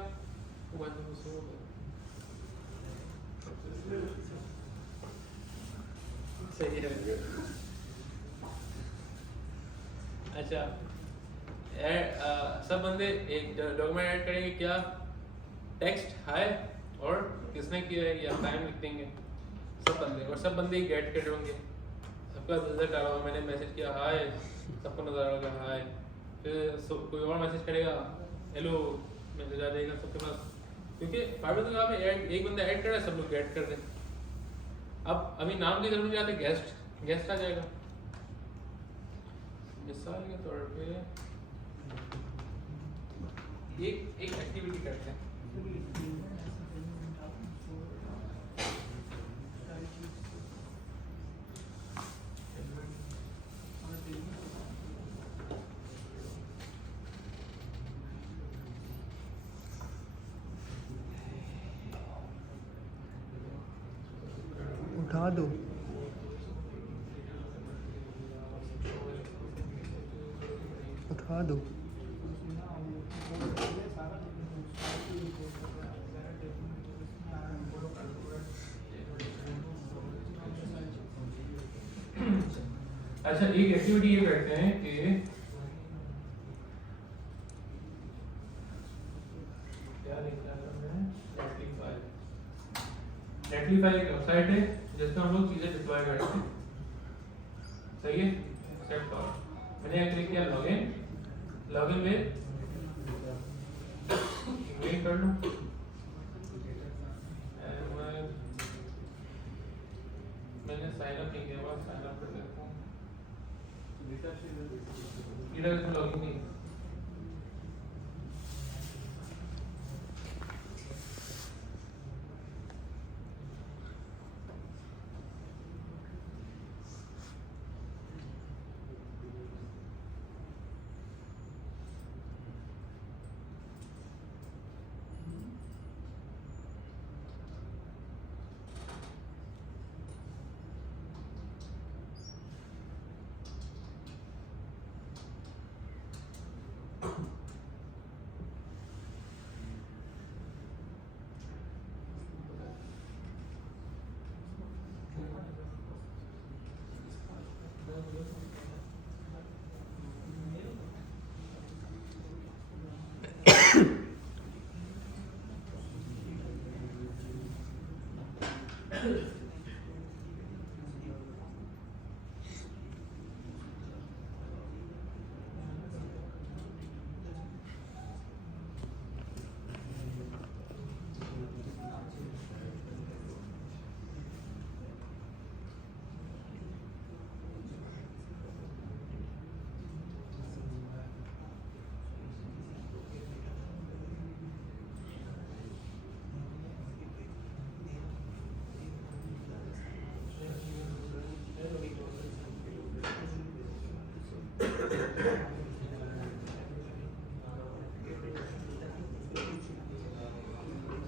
सही है। अच्छा सब बंदे एक डॉक्यूमेंट ऐड करेंगे, क्या टेक्स्ट हाय और किसने किया है या टाइम लिख देंगे सब बंदे, और सब बंदे गेट कर होंगे उसके बाद रिजल्ट आ रहा मैंने मैसेज किया हाय, सबको नजर आ रहा हाय, फिर कोई और मैसेज करेगा हेलो, मैसेज आ जाएगा सबके पास, क्योंकि फाइबर तो में एक बंदा ऐड कर रहा है, सब लोग ऐड कर रहे हैं। अब अभी नाम की जरूरत नहीं आती, गेस्ट आ जाएगा। मिसाल के तौर पे एक एक्टिविटी करते हैं। उठा दो। उठा दो। अच्छा, एक एक्टिविटी ये करते हैं कि क्या लिखा है हमने, नेटलीफाई एक वेबसाइट है जिसमें हम लोग चीजें डिप्लॉय करते हैं। सही है, एक्सेप्ट करो। मैंने यहाँ क्लिक किया लॉगिन में ईमेल कर लो। मैंने साइन अप नहीं किया, बस साइन अप कर देता हूँ। इसमें लॉगिन नहीं।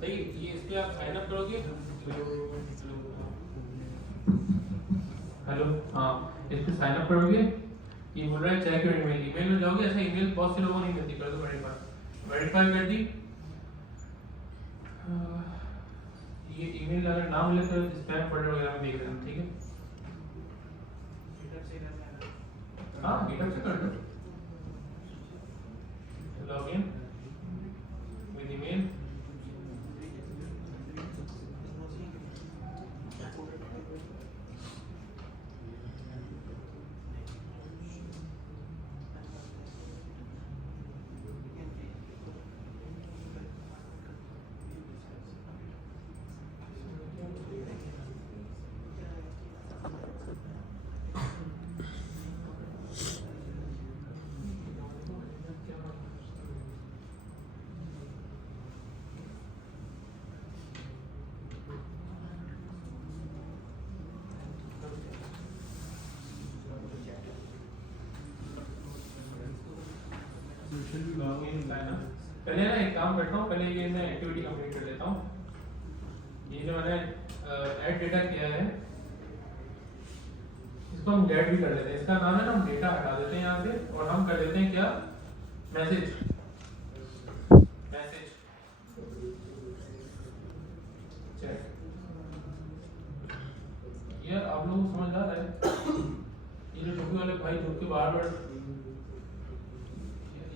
सही, ये इस पे आप साइन अप करोगे। हेलो, हाँ, इस पे साइन अप करोगे। ये बोल रहा है चेक योर ईमेल, ईमेल में जाओगे। ऐसा ईमेल बहुत से लोगों ने नहीं करती, कर दो वेरीफाई कर दी। ये ईमेल अगर ना मिले तो स्पैम फोल्डर वगैरह में देख लेना, ठीक है। हाँ, गिटहब से कर दो। लॉगिन विद ईमेल, पहले ना एक काम करता हूँ, पहले ये मैं एक्टिविटी कंप्लीट कर लेता हूँ। ये जो मैंने ऐड डेटा किया है इसको हम गेट भी कर लेते हैं। इसका नाम है ना, हम डेटा हटा देते हैं यहाँ से और हम कर देते हैं क्या, मैसेज। यार आप लोगों को समझ आ रहा है? ये जो टोपी वाले भाई जो के बार बार,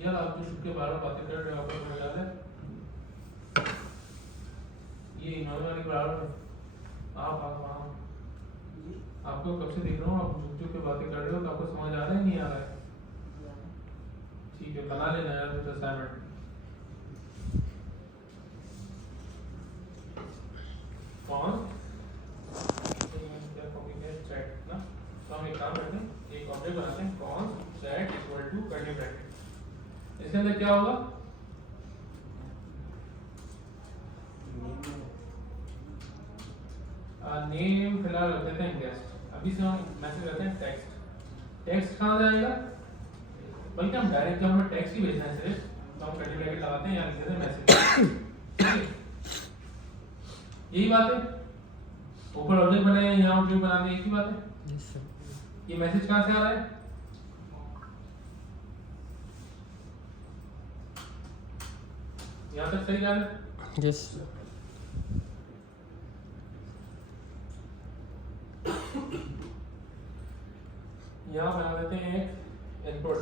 यार आप जो के बार बार बातें कर रहे हो, आपको समझ आ रहा है? ये इन्होंने वाली बार आप आपको कब से देख रहा हूँ, आप झुक झुक के बातें कर रहे हो, तो आपको समझ आ रहा है नहीं आ रहा है? ठीक है, बना लेना यार कुछ असाइनमेंट। कौन चैट ना, तो हम एक काम करते हैं, एक ऑब्जेक्ट बनाते हैं कौन chat equal to curly bracket. इसके अंदर क्या होगा? नेम फिलहाल रख देते हैं गेस्ट। अभी से हम मैसेज करते हैं टेक्स्ट। टेक्स्ट कहाँ से आएगा? बल्कि हम डायरेक्ट जब हमें टेक्स्ट ही भेजना है सिर्फ, तो हम कर्ली ब्रैकेट लगाते हैं, यहाँ लिख देते हैं मैसेज। यही बात है, ऊपर ऑब्जेक्ट बनाए हैं, यहाँ ऑब्जेक्ट बनाते हैं, एक ही बात है। Yes sir. ये मैसेज कहाँ से आ रहा है? यहाँ तक सही जा रहा है? Yes sir. यहाँ बना देते हैं एक इनपुट।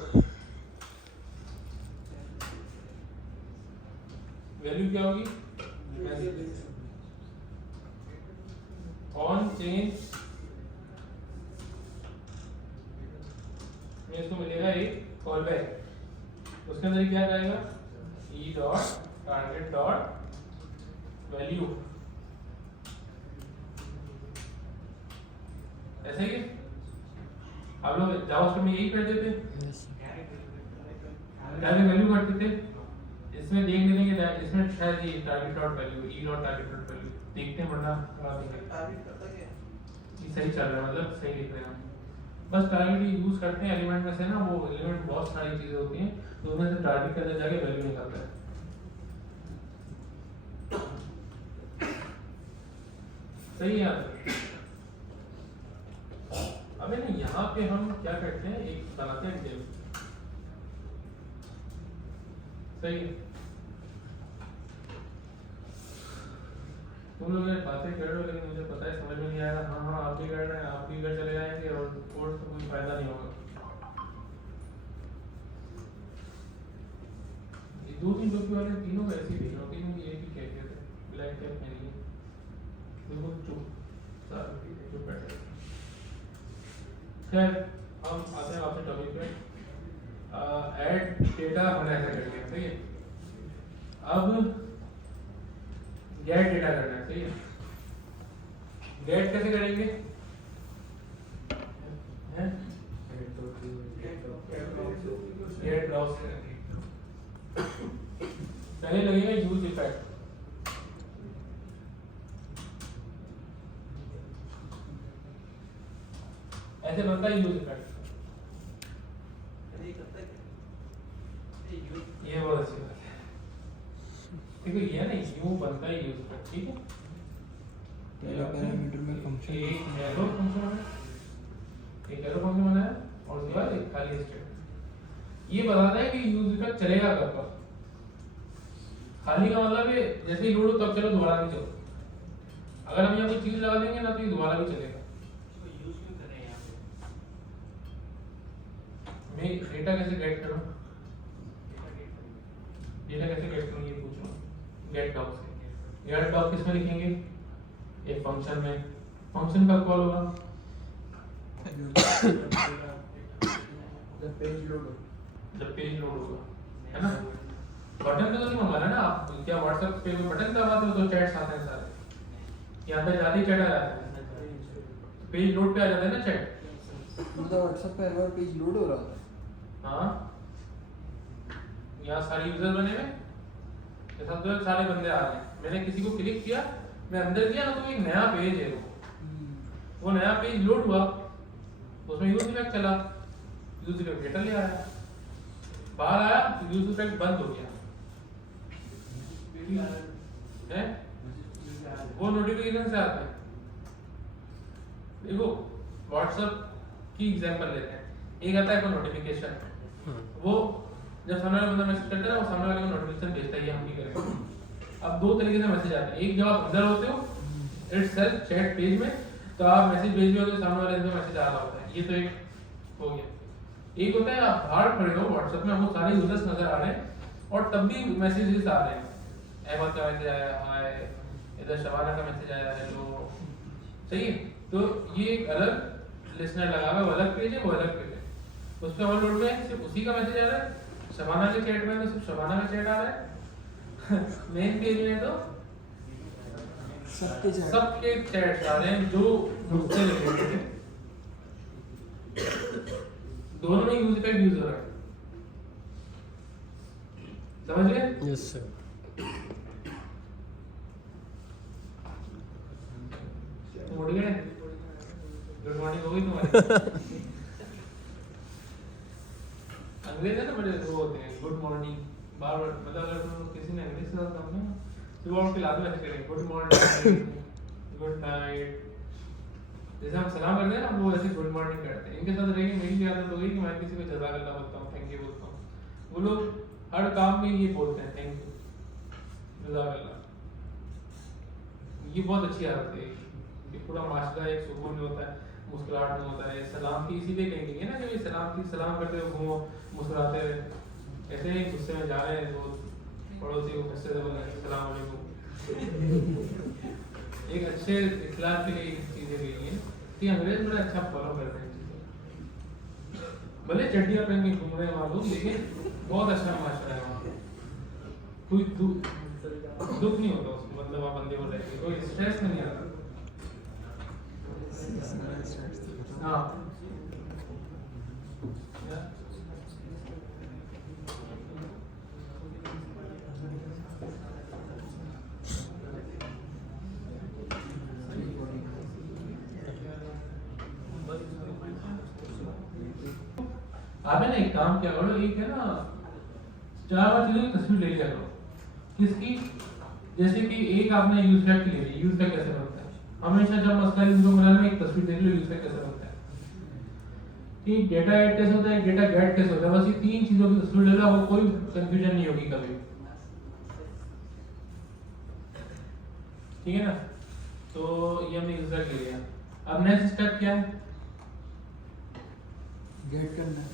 वैल्यू क्या होगी? ऑन चेंज में इसको मिलेगा एक कॉल बैक, उसके अंदर क्या जाएगा? E dot target dot value, ऐसे ही आप लोग जावास्क्रिप्ट में यही कर देते, यस सर। डायरेक्ट वैल्यू करते थे। इसमें देख लेंगे कि इसमें शायद ये target dot value, E dot target dot value देखते हैं, वरना करा देंगे। टारगेट करता क्या है? ये सही चल रहा है, मतलब सही लिख रहे हैं हम। बस टारगेट यूज करते हैं एलिमेंट में से ना, वो एलिमेंट बहुत सारी चीजें होती हैं, तो उनमें से टारगेट के अंदर जाके वैल्यू निकालता है। सही है यार। अबे नहीं, यहाँ पे हम क्या करते हैं, एक बनाते हैं div। सही है। तुम लोग ये बातें कर रहे हो, लेकिन मुझे पता है समझ में नहीं आएगा। हाँ हाँ, आप भी कर रहे हैं, आप भी घर चले जाएंगे और कोर्स का कोई फायदा नहीं होगा। ये दो तीन टोपी वाले तीनों को ऐसे ही भेज रहा हूँ, तीनों की एक ही कैफियत है, ब्लैक कैप मेरे लिए। बिल्कुल चुप, सारे चुप बैठे। खैर, हम आते हैं अपने टॉपिक पे। ऐड डेटा हमने ऐसा कर लिया, सही है। अब गेट डेटा करना है, सही है। गेट कैसे करेंगे? गेट ब्राउज पहले लगेगा यूज इफेक्ट। ऐसे बनता है यूज इफेक्ट। ये करता क्या? ये बहुत अच्छी बात है। देखो ये ना यूं बनता है यूज इफेक्ट, ठीक है। पहले पैरामीटर में फंक्शन एक एरो फंक्शन है, एक एरो फंक्शन बनाया और उसके बाद एक खाली स्टेटमेंट। ये बताता है कि यूज इफेक्ट चलेगा कब कब। खाली का मतलब है जैसे ही लोड हो तब चलो, दोबारा नहीं चलो। अगर हम यहाँ कोई चीज लगा देंगे ना, तो ये दोबारा भी चलेगा। यूज क्यों कर रहे हैं यहाँ पे? मैं डेटा कैसे गेट करूँ? डेटा कैसे गेट करूँ ये पूछ रहा हूँ। गेट डॉक से। गेट डॉक किसमें लिखेंगे? एक फंक्शन में। फंक्शन कब कॉल होगा? जब पेज लोड हो। जब पेज लोड होगा, है ना। बटन पे तो नहीं मंगाना ना आप, क्या व्हाट्सएप पे बटन दबाते हो तो चैट्स आते हैं सारे, यहाँ पे जाते ही चैट आ जाता है, पेज लोड पे आ जाता है ना चैट। मतलब व्हाट्सएप पे अगर पेज लोड हो रहा है, हाँ, यहाँ सारे यूजर बने हुए, जैसा तो सारे बंदे आ रहे हैं। मैंने किसी को क्लिक किया, मैं अंदर गया ना, तो एक नया पेज है वो नया पेज लोड हुआ, उसमें यूज इफेक्ट चला, यूज इफेक्ट डेटा ले आया, बाहर आया तो यूज इफेक्ट बंद हो गया है। वो नोटिफिकेशन से आता है। देखो व्हाट्सएप की एग्जांपल लेते हैं, एक आता है कोई नोटिफिकेशन, वो जब सामने वाला बंदा मैसेज करता है वो सामने वाले को नोटिफिकेशन भेजता है, ये हम भी करेंगे। अब दो तरीके से मैसेज आते हैं, एक जब आप अंदर होते हो इट्स सेल्फ चैट पेज में, तो आप मैसेज भेज रहे हो तो सामने वाले से मैसेज आ रहा होता है, ये तो एक हो गया। एक होता है आप बाहर खड़े हो व्हाट्सएप में, आपको सारे यूजर्स नजर आ रहे हैं और तब भी मैसेजेस आ रहे हैं। अहमद का मैसेज आया हाय, इधर शबाना का मैसेज आया हेलो, सही है। तो ये एक अलग लिसनर लगा हुआ है, वो अलग पेज है, वो अलग पेज है। उस पे ऑल लोड में सिर्फ उसी का मैसेज आ रहा है, शबाना के चैट में तो सिर्फ शबाना का चैट आ रहा है। मेन पेज में तो सबके चैट्स आ रहे हैं जो मुझसे रिलेटेड है। दोनों में यूज का यूज हो रहा है, समझ गए? Yes sir. तुम उठ गए? गुड मॉर्निंग हो गई तुम्हारी? अंग्रेज है ना बड़े वो होते हैं गुड मॉर्निंग बार बार, मतलब अगर तुम किसी ने अंग्रेज से काम ना तो वो आपके लाद में ऐसे करेंगे गुड मॉर्निंग गुड नाइट, जैसे हम सलाम करते हैं ना वो ऐसे गुड मॉर्निंग करते हैं। इनके साथ रहेंगे, मेरी भी आदत हो गई कि मैं किसी को जज़ाकल्लाह बोलता हूँ, थैंक यू बोलता हूँ। वो लोग हर काम में ये बोलते हैं थैंक यू, जज़ाकल्लाह। ये बहुत अच्छी आदत है, ये पूरा माशरा एक सुकून में होता है, मुस्कुराहट में होता है। सलाम की इसीलिए कहीं है ना कि सलाम करते हुए घूमो मुस्कुराते हुए, ऐसे ही गुस्से में जा रहे हैं तो पड़ोसी को गुस्से से बोला अस्सलाम वालेकुम। एक अच्छे इखलाक के लिए चीज़ें गई हैं कि अंग्रेज बड़ा अच्छा फॉलो करते हैं चीज़ें, भले चड्डियाँ पहन के घूम रहे हैं वहाँ लोग, लेकिन बहुत अच्छा माशरा है वहाँ। कोई दुख नहीं होता उसको, मतलब आप बंदे को लेके कोई स्ट्रेस नहीं आता। हाँ आपने ना एक काम किया करो, एक है ना 4 चीजों की तस्वीर ले लिया करो। किसकी? जैसे कि एक आपने यूज फैक्ट ले ली, यूज फैक्ट कैसे बनता है, हमेशा जब मसला यूजर बनाने में एक तस्वीर देख लो यूज फैक्ट कैसे बनता है, कि डेटा ऐड कैसे होता है, डेटा गेट कैसे होता है, बस ये 3 चीजों की तस्वीर ले लो, वो कोई कंफ्यूजन नहीं होगी कभी, ठीक है ना? तो ये हमने यूज फैक्ट ले लिया। अब नेक्स्ट स्टेप क्या है? गेट करना है।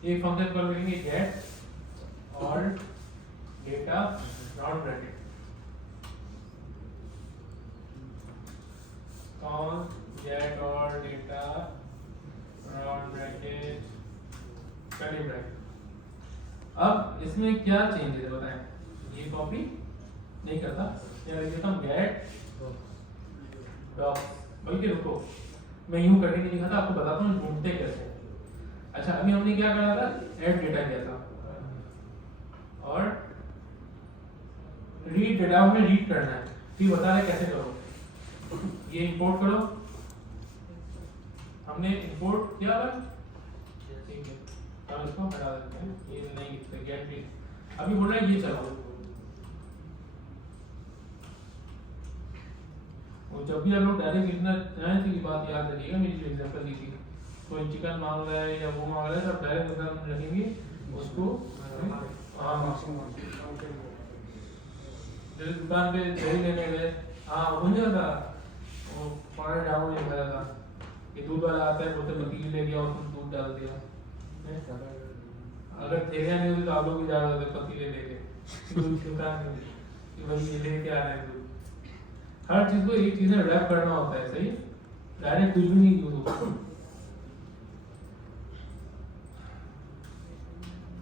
एक फंक्शन कॉल करेंगे get all data not bracket, कौन get all data not bracket curly bracket. अब इसमें क्या चेंजेस है बताएं? ये कॉपी नहीं करता, या लिख देता हूं गेट डॉक, बल्कि रुको मैं यूं करके नहीं लिखा था, आपको बताता हूं ढूंढते कैसे। अच्छा अभी हमने क्या करा था, ऐड डेटा किया था, और रीड डेटा हमें रीड करना है, फिर बता रहे कैसे करो। ये इंपोर्ट करो, हमने इंपोर्ट किया था, ठीक है, अब इसको हटा देते हैं, ये नहीं लिखते गेट रीड। अभी बोल रहा है ये चलाओ, और जब भी आप लोग डायरेक्ट लिखना चाहें तो ये बात याद रखिएगा, मेरी जो एग्जांपल दी थी, कोई चिकन मांग रहा है या वो मांग रहा है तो डायरेक्ट दुकान रखेंगे उसको। जैसे दुकान पे दही लेने गए, हाँ हो जाता वो पानी डाउन लिखा था कि दूध वाला आता है, बोलते पतीली ले गया उसमें दूध डाल दिया। अगर थैलियाँ नहीं होती तो आप लोग भी जा रहे थे पतीले लेके दुकान में कि भाई ये लेके आ रहे हैं दूध। हर चीज को एक चीज में रैप करना होता है, सही? डायरेक्ट कुछ भी नहीं यूज होता।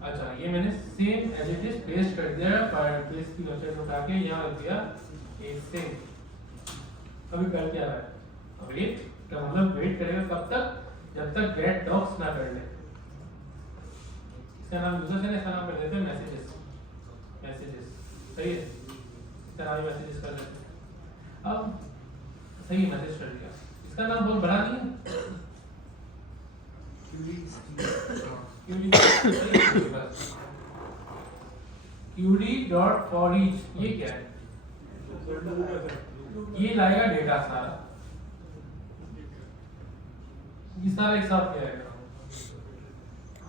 अच्छा ये मैंने same as it is paste कर दिया, फायरबेस की वेबसाइट उठा के यहाँ रख दिया एक सेम। अभी कर क्या रहा है, वेट का मतलब वेट करेगा कब तक, जब तक गेट डॉक्स ना कर ले। इसका नाम यूजर से इसका नाम कर देते हैं मैसेजेस, मैसेजेस सही है, इसका नाम मैसेजेस कर देते हैं। अब सही मैसेज कर दिया, इसका नाम बहुत बड़ा नहीं है, QD डॉट फॉर ईच, ये क्या है? ये लाएगा डेटा सारा, ये सारा एक साथ क्या आएगा।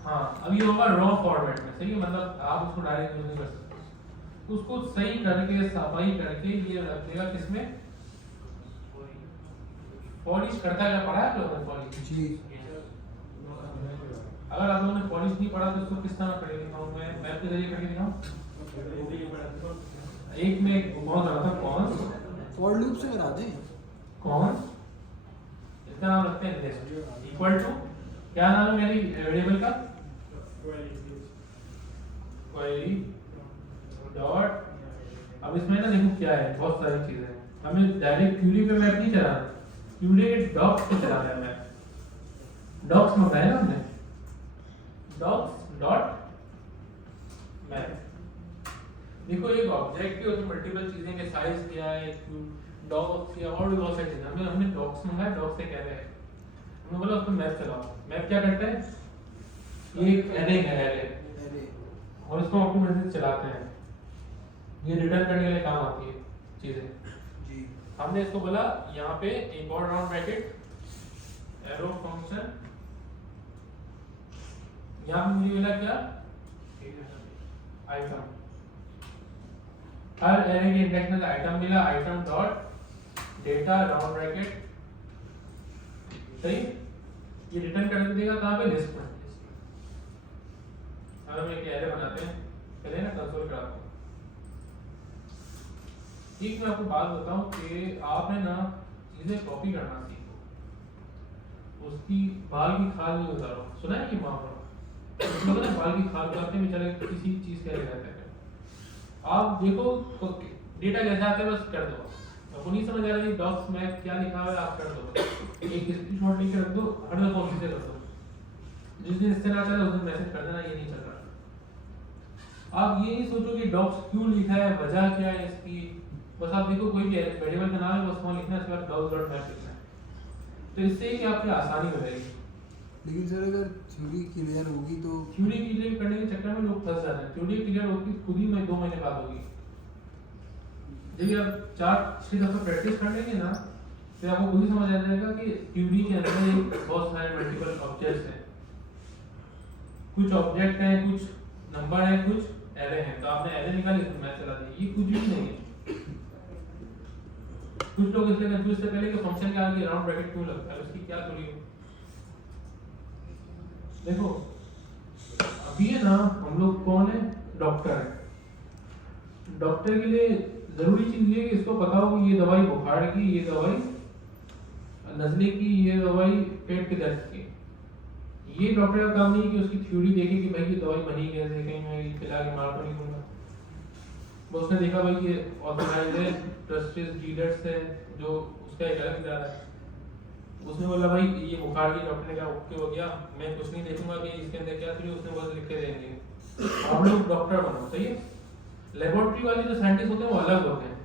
हाँ अब ये होगा रॉ फॉर्मेट में, सही है, मतलब आप उसको डायरेक्ट यूज नहीं कर सकते, उसको सही करके सफाई करके ये रख देगा किसमें, पॉलिश करता क्या पढ़ा है आप लोगों ने पॉलिश जी। अगर आप लोगों ने पॉलिश नहीं पढ़ा तो इसको किस तरह पढ़ेंगे, मैं मैप के जरिए करके दिखाऊं। एक में कौन रहा था, कौन फॉर लूप से करा दें, कौन इसका नाम रखते हैं लिस्ट इक्वल टू क्या नाम है मेरी वेरिएबल का क्वेरी डॉट। अब इसमें ना देखो क्या है, बहुत सारी चीजें हैं। हमें डायरेक्ट क्यूरी पे मैप नहीं चलाना, क्यूरी के डॉक्स पे चलाना है मैप। डॉक्स में है ना हमने डॉक्स डॉट मैप। देखो एक ऑब्जेक्ट के उसमें मल्टीपल चीजें के साइज क्या है, डॉक्स या और भी बहुत सारी चीजें। हमने डॉक्स मंगाया, डॉक्स से कह रहे हैं हमने बोला उसको मैप चलाओ। मैप क्या करता है, ये एक एरे है एरे, और इसको आपको मैसेज चलाते हैं, ये रिटर्न करने के लिए काम आती है चीजें जी। हमने इसको बोला यहाँ पे एक और राउंड ब्रैकेट एरो फंक्शन। यहाँ पे मुझे मिला क्या, आइटम। हर एरे के इंडेक्स में आइटम मिला, item dot data round bracket. सही, ये रिटर्न कर देगा कहाँ पे, लिस्ट में। अब हम एक एरे बनाते हैं, पहले ना कंसोल कराते हैं। एक मैं आपको बात बताऊं कि आपने ना चीजें कॉपी करना सीखो, उसकी बाल की खाल नहीं उतारो। सुना है कि मामला लोग ना बाल की खाल उतारते बेचारे किसी चीज के लिए रहते हैं। आप देखो तो डेटा कैसे आता है, बस कर दो। आपको नहीं समझ आ रहा है डॉक्स में क्या लिखा हुआ है, आप कर दो, एक स्क्रीनशॉट लेके रख दो, हर दफा कॉपी से कर दो। जिस दिन इससे ना चले उस दिन मैसेज कर देना ये नहीं चल रहा। आप ये नहीं सोचो कि डॉक्स क्यों लिखा है, वजह क्या है इसकी। बस आप देखो कोई भी वेरिएबल का नाम है, बस वहाँ लिखना है, उसके बाद डॉक्स डॉट मैप लिखना है। तो इससे ही कि आपकी आसानी हो जाएगी। लेकिन सर अगर थ्योरी क्लियर होगी तो थ्योरी क्लियर करने के चक्कर में लोग फंस जाते हैं। थ्योरी क्लियर होगी खुद ही में 2 महीने बाद होगी। जब आप 4-6 दफा प्रैक्टिस कर लेंगे ना, फिर आपको खुद ही समझ आ जाएगा कि थ्योरी के अंदर एक बहुत सारे मल्टीपल ऑब्जेक्ट्स हैं। कुछ ऑब्जेक्ट हैं, कुछ नंबर हैं, कुछ एरे हैं। तो आपने एरे निकाली तो मैथ चला दी, ये कुछ भी नहीं है। कुछ लोग इसलिए कंफ्यूज थे पहले कि फंक्शन के आगे राउंड ब्रैकेट क्यों लगता है, उसकी क्या थ्योरी है। देखो अभी है ना, हम लोग कौन है, डॉक्टर है। डॉक्टर के लिए जरूरी चीज ये कि इसको पता हो कि ये दवाई बुखार की, ये दवाई नजले की, ये दवाई पेट के दर्द की। ये डॉक्टर का काम नहीं कि उसकी थ्योरी देखे कि भाई ये दवाई बनी कैसे, कहीं मैं ये खिला के मार तो नहीं दूंगा। वो उसने देखा भाई ये ऑथराइज्ड है, ट्रस्टेड डीलर्स है, जो उसका एक अलग इदारा है। उसने बोला भाई ये बुखार की, डॉक्टर ने कहा ओके हो गया, मैं कुछ नहीं देखूंगा कि इसके अंदर क्या थ्योरी, उसने बस लिख के देंगे। आप लोग डॉक्टर बनो, सही है। लेबोरेटरी वाले जो साइंटिस्ट होते हैं वो अलग होते हैं।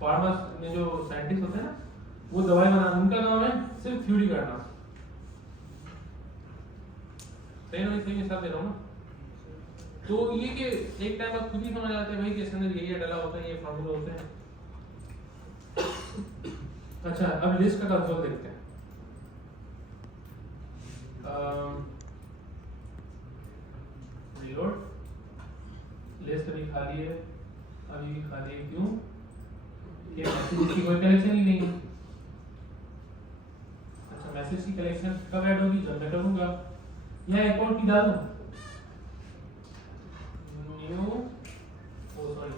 फार्मा में जो साइंटिस्ट होते हैं ना, वो दवाई बनाना, उनका काम है सिर्फ थ्योरी करना। सही ना, सही हिसाब दे रहा हूँ ना। तो ये कि एक टाइम आप खुद ही समझ आते हैं भाई कि इसके अंदर ये डाला होता है, ये फार्मूला होते हैं। अच्छा, अब लिस्ट का कंसोल देखते हैं। रिलोड। लिस्ट अभी खाली है, अभी भी खाली है, क्यों? ये मैसेज की कोई कलेक्शन ही नहीं है। अच्छा, मैसेज की कलेक्शन कब ऐड होगी, जब मैं करूंगा। यहाँ एक और की डाल दूं, न्यू, सॉरी,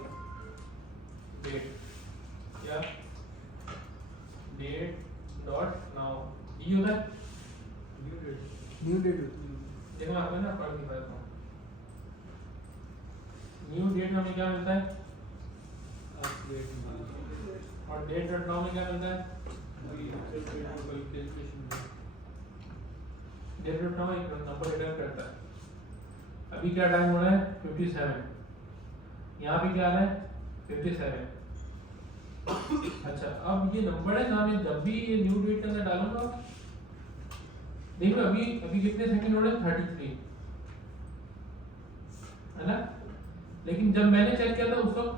डेट, क्या डेट डॉट नाउ, ये होता है न्यू डेट देखो यहाँ पे ना पढ़ नहीं पाता हूँ। न्यू डेट में हमें क्या मिलता है, और डेट डॉट नाउ में क्या मिलता है, डेट डॉट नाउ एक नंबर रिटर्न करता है। अभी क्या टाइम हो रहा है, 57। यहाँ पे क्या आ रहा है, 57। अच्छा, अब ये नंबर है ना, मैं जब भी ये न्यू डेट के अंदर डालूंगा, देखो अभी अभी कितने सेकंड हो रहे हैं, 33 है ना। लेकिन जब मैंने चेक किया था उस वक्त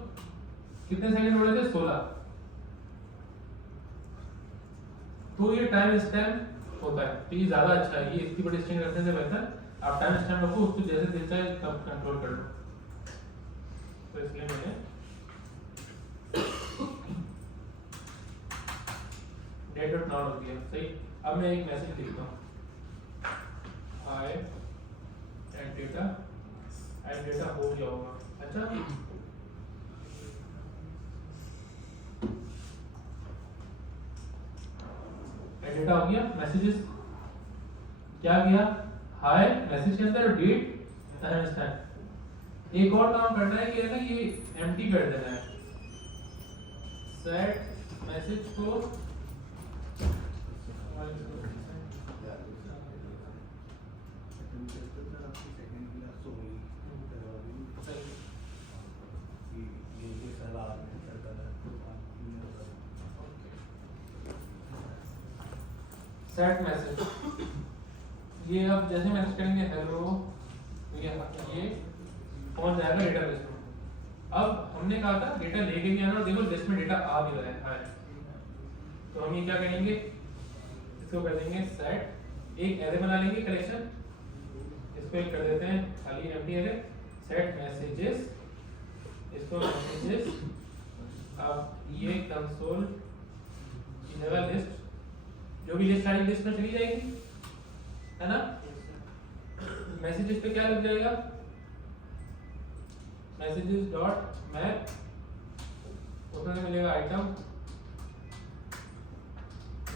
कितने सेकंड हो रहे थे, 16। तो ये टाइम स्टैम्प होता है, तो ये ज्यादा अच्छा है। ये इसकी बड़ी स्ट्रिंग रखने से बेहतर आप टाइम स्टैम्प रखो, उसको जैसे दिल चाहे तब कंट्रोल कर लो। तो इसलिए मैंने डेट डॉट नाउ रख दिया, सही। अब मैं एक मैसेज लिखता हूँ, हाय एट डेटा हो गया होगा। अच्छा, एट डेटा डेटा हो गया मैसेजेस क्या किया हाय मैसेज के अंदर डेट टाइम स्टैम्प एक और काम करना है कि है ना ये एम्प्टी कर देना है सेट मैसेज को सेट मैसेज ये अब जैसे मैसेज करेंगे हेलो ये पहुंच जाएगा डेटाबेस में अब हमने कहा था डेटा लेके भी आना और देखो लिस्ट में डेटा आ भी रहा है तो हम ये क्या करेंगे इसको कर देंगे सेट एक एरे बना लेंगे कलेक्शन इसको एक कर देते हैं खाली एम्प्टी एरे सेट मैसेजेस इसको मैसेजेस अब ये कंसोल की जगह लिस्ट जो भी लिस्ट आएगी लिस्ट में चली जाएगी है ना मैसेजेस पे क्या लग जाएगा मैसेजेस डॉट मैप उसमें मिलेगा आइटम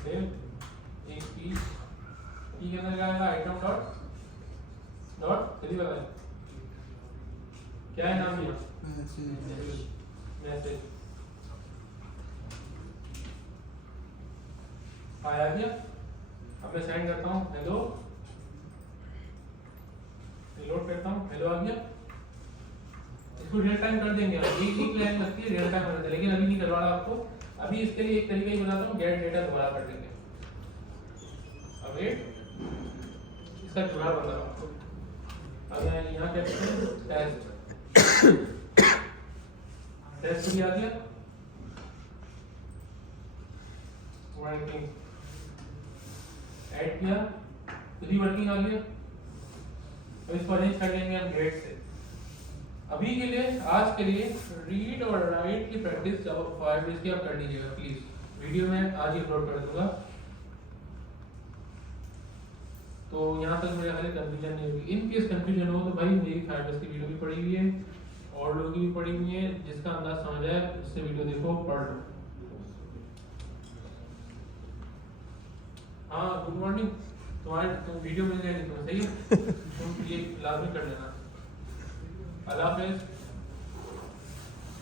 एक पी के अंदर क्या आएगा आइटम डॉट जल्दी बताएं क्या है नाम ये मैसेज आया क्या अब मैं सेंड करता हूँ हेलो लोड करता हूँ हेलो आ गया इसको रियल टाइम कर देंगे एक लाइन लगती है रियल टाइम करते लेकिन अभी नहीं करवा रहा आपको अभी इसके लिए एक तरीका ही बताता हूँ गेट डेटा दोबारा कर देंगे अब वेट इसका जुगाड़ बता रहा हूँ आपको अब यहाँ क्या कहते हैं टेस्ट भी आ गया वर्किंग ऐड किया तो वर्किंग आ गया अब इसको अरेंज कर लेंगे हम ग्रेड से अभी के लिए आज के लिए रीड और राइट की प्रैक्टिस जब फायरबेस की आप कर लीजिएगा प्लीज वीडियो में आज ही अपलोड कर दूंगा तो यहाँ तक मेरे खाली कंफ्यूजन नहीं होगी इन केस कंफ्यूजन हो तो भाई मेरी फायरबेस की वीडियो भी पड़ी हुई है और लोगों की भी पड़ी हुई है जिसका अंदाज समझ आए उससे वीडियो देखो पढ़ लो हाँ गुड मॉर्निंग तुम्हारे तुम वीडियो मिल जाएगी तुम्हें सही है तुम ये लाजमी कर लेना अल्लाह हाफिज़